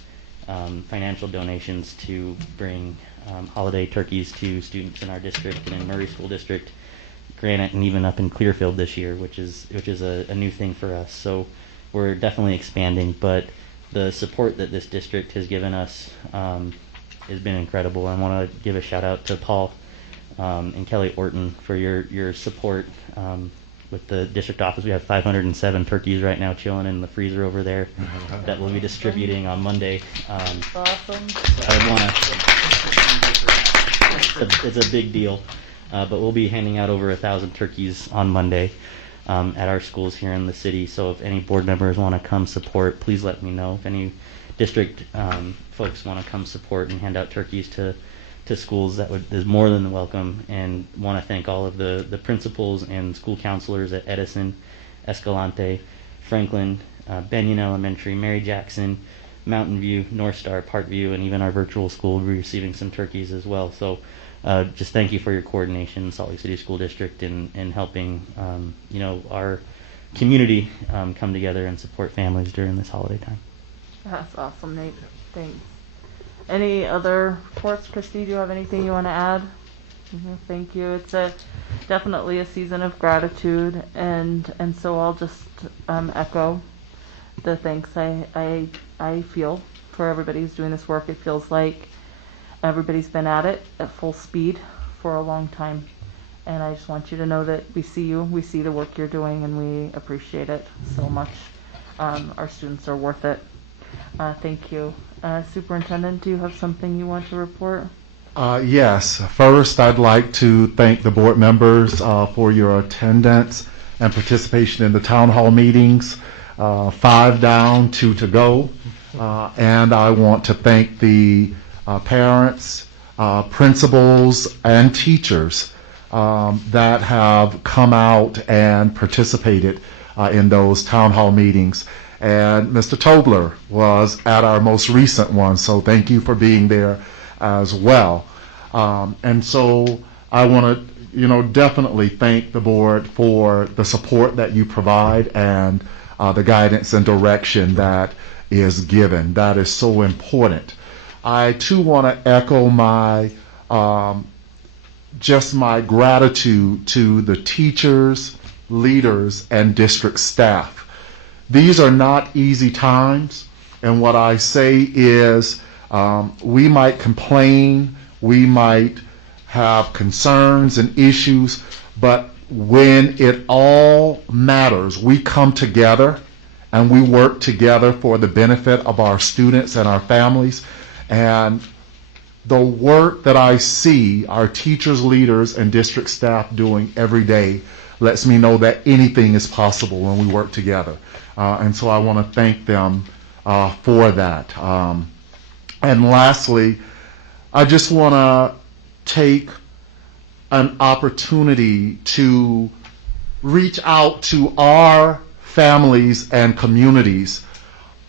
financial donations to bring holiday turkeys to students in our district and in Murray School District, Granite, and even up in Clearfield this year, which is a new thing for us. So we're definitely expanding, but the support that this district has given us has been incredible. I want to give a shout out to Paul and Kelly Orton for your support with the district office. We have 507 turkeys right now chilling in the freezer over there that we'll be distributing on Monday. Awesome. It's a big deal, but we'll be handing out over 1,000 turkeys on Monday at our schools here in the city. So if any board members want to come support, please let me know. If any district folks want to come support and hand out turkeys to schools, that is more than welcome. And want to thank all of the principals and school counselors at Edison, Escalante, Franklin, Benyon Elementary, Mary Jackson, Mountain View, North Star, Parkview, and even our virtual school will be receiving some turkeys as well. So just thank you for your coordination, Salt Lake City School District, in helping our community come together and support families during this holiday time. That's awesome, Nate. Thanks. Any other reports? Christy, do you have anything you want to add? Thank you. It's definitely a season of gratitude, and so I'll just echo the thanks I feel for everybody who's doing this work. It feels like everybody's been at it at full speed for a long time, and I just want you to know that we see you, we see the work you're doing, and we appreciate it so much. Our students are worth it. Thank you. Superintendent, do you have something you want to report? Yes. First, I'd like to thank the board members for your attendance and participation in the town hall meetings. 5 down, 2 to go. And I want to thank the parents, principals, and teachers that have come out and participated in those town hall meetings. And Mr. Tobler was at our most recent one, so thank you for being there as well. And so I want to, definitely thank the board for the support that you provide and the guidance and direction that is given. That is so important. I too want to echo my just my gratitude to the teachers, leaders, and district staff. These are not easy times, and what I say is we might complain, we might have concerns and issues, but when it all matters, we come together and we work together for the benefit of our students and our families. And the work that I see our teachers, leaders, and district staff doing every day lets me know that anything is possible when we work together. And so I want to thank them for that. And lastly, I just want to take an opportunity to reach out to our families and communities.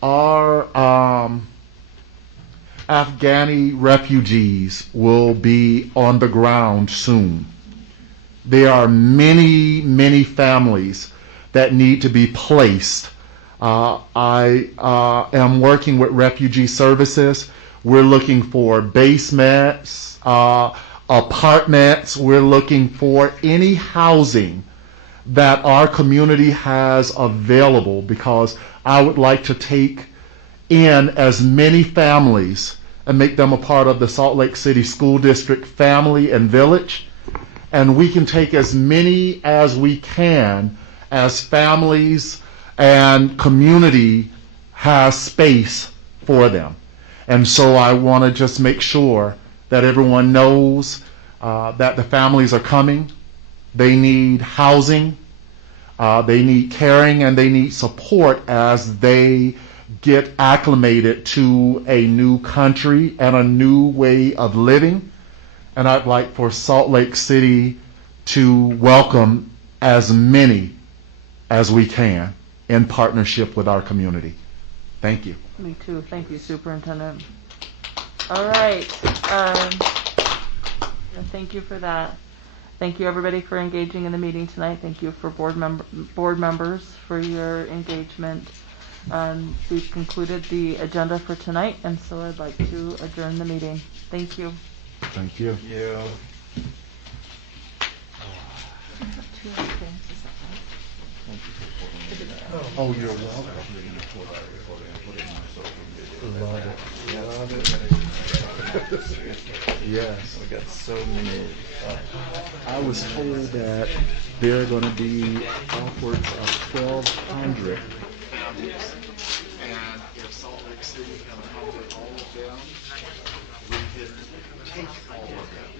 Our Afghani refugees will be on the ground soon. There are many, many families that need to be placed. I am working with refugee services. We're looking for basements, apartments. We're looking for any housing that our community has available, because I would like to take in as many families and make them a part of the Salt Lake City School District family and village. And we can take as many as we can as families and community has space for them. And so I want to just make sure that everyone knows that the families are coming. They need housing, they need caring, and they need support as they get acclimated to a new country and a new way of living. And I'd like for Salt Lake City to welcome as many as we can in partnership with our community. Thank you. Me too. Thank you, Superintendent. All right. Thank you for that. Thank you, everybody, for engaging in the meeting tonight. Thank you for board members for your engagement. We've concluded the agenda for tonight, and so I'd like to adjourn the meeting. Thank you. Thank you. Yeah. Oh, you're welcome. Love it. Love it. Yes. We got so many. I was told that there are going to be upwards of 1,200. And if Salt Lake City can accommodate all of them, we can take all of them.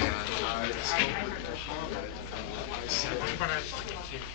And I spoke with Mohammed. I said,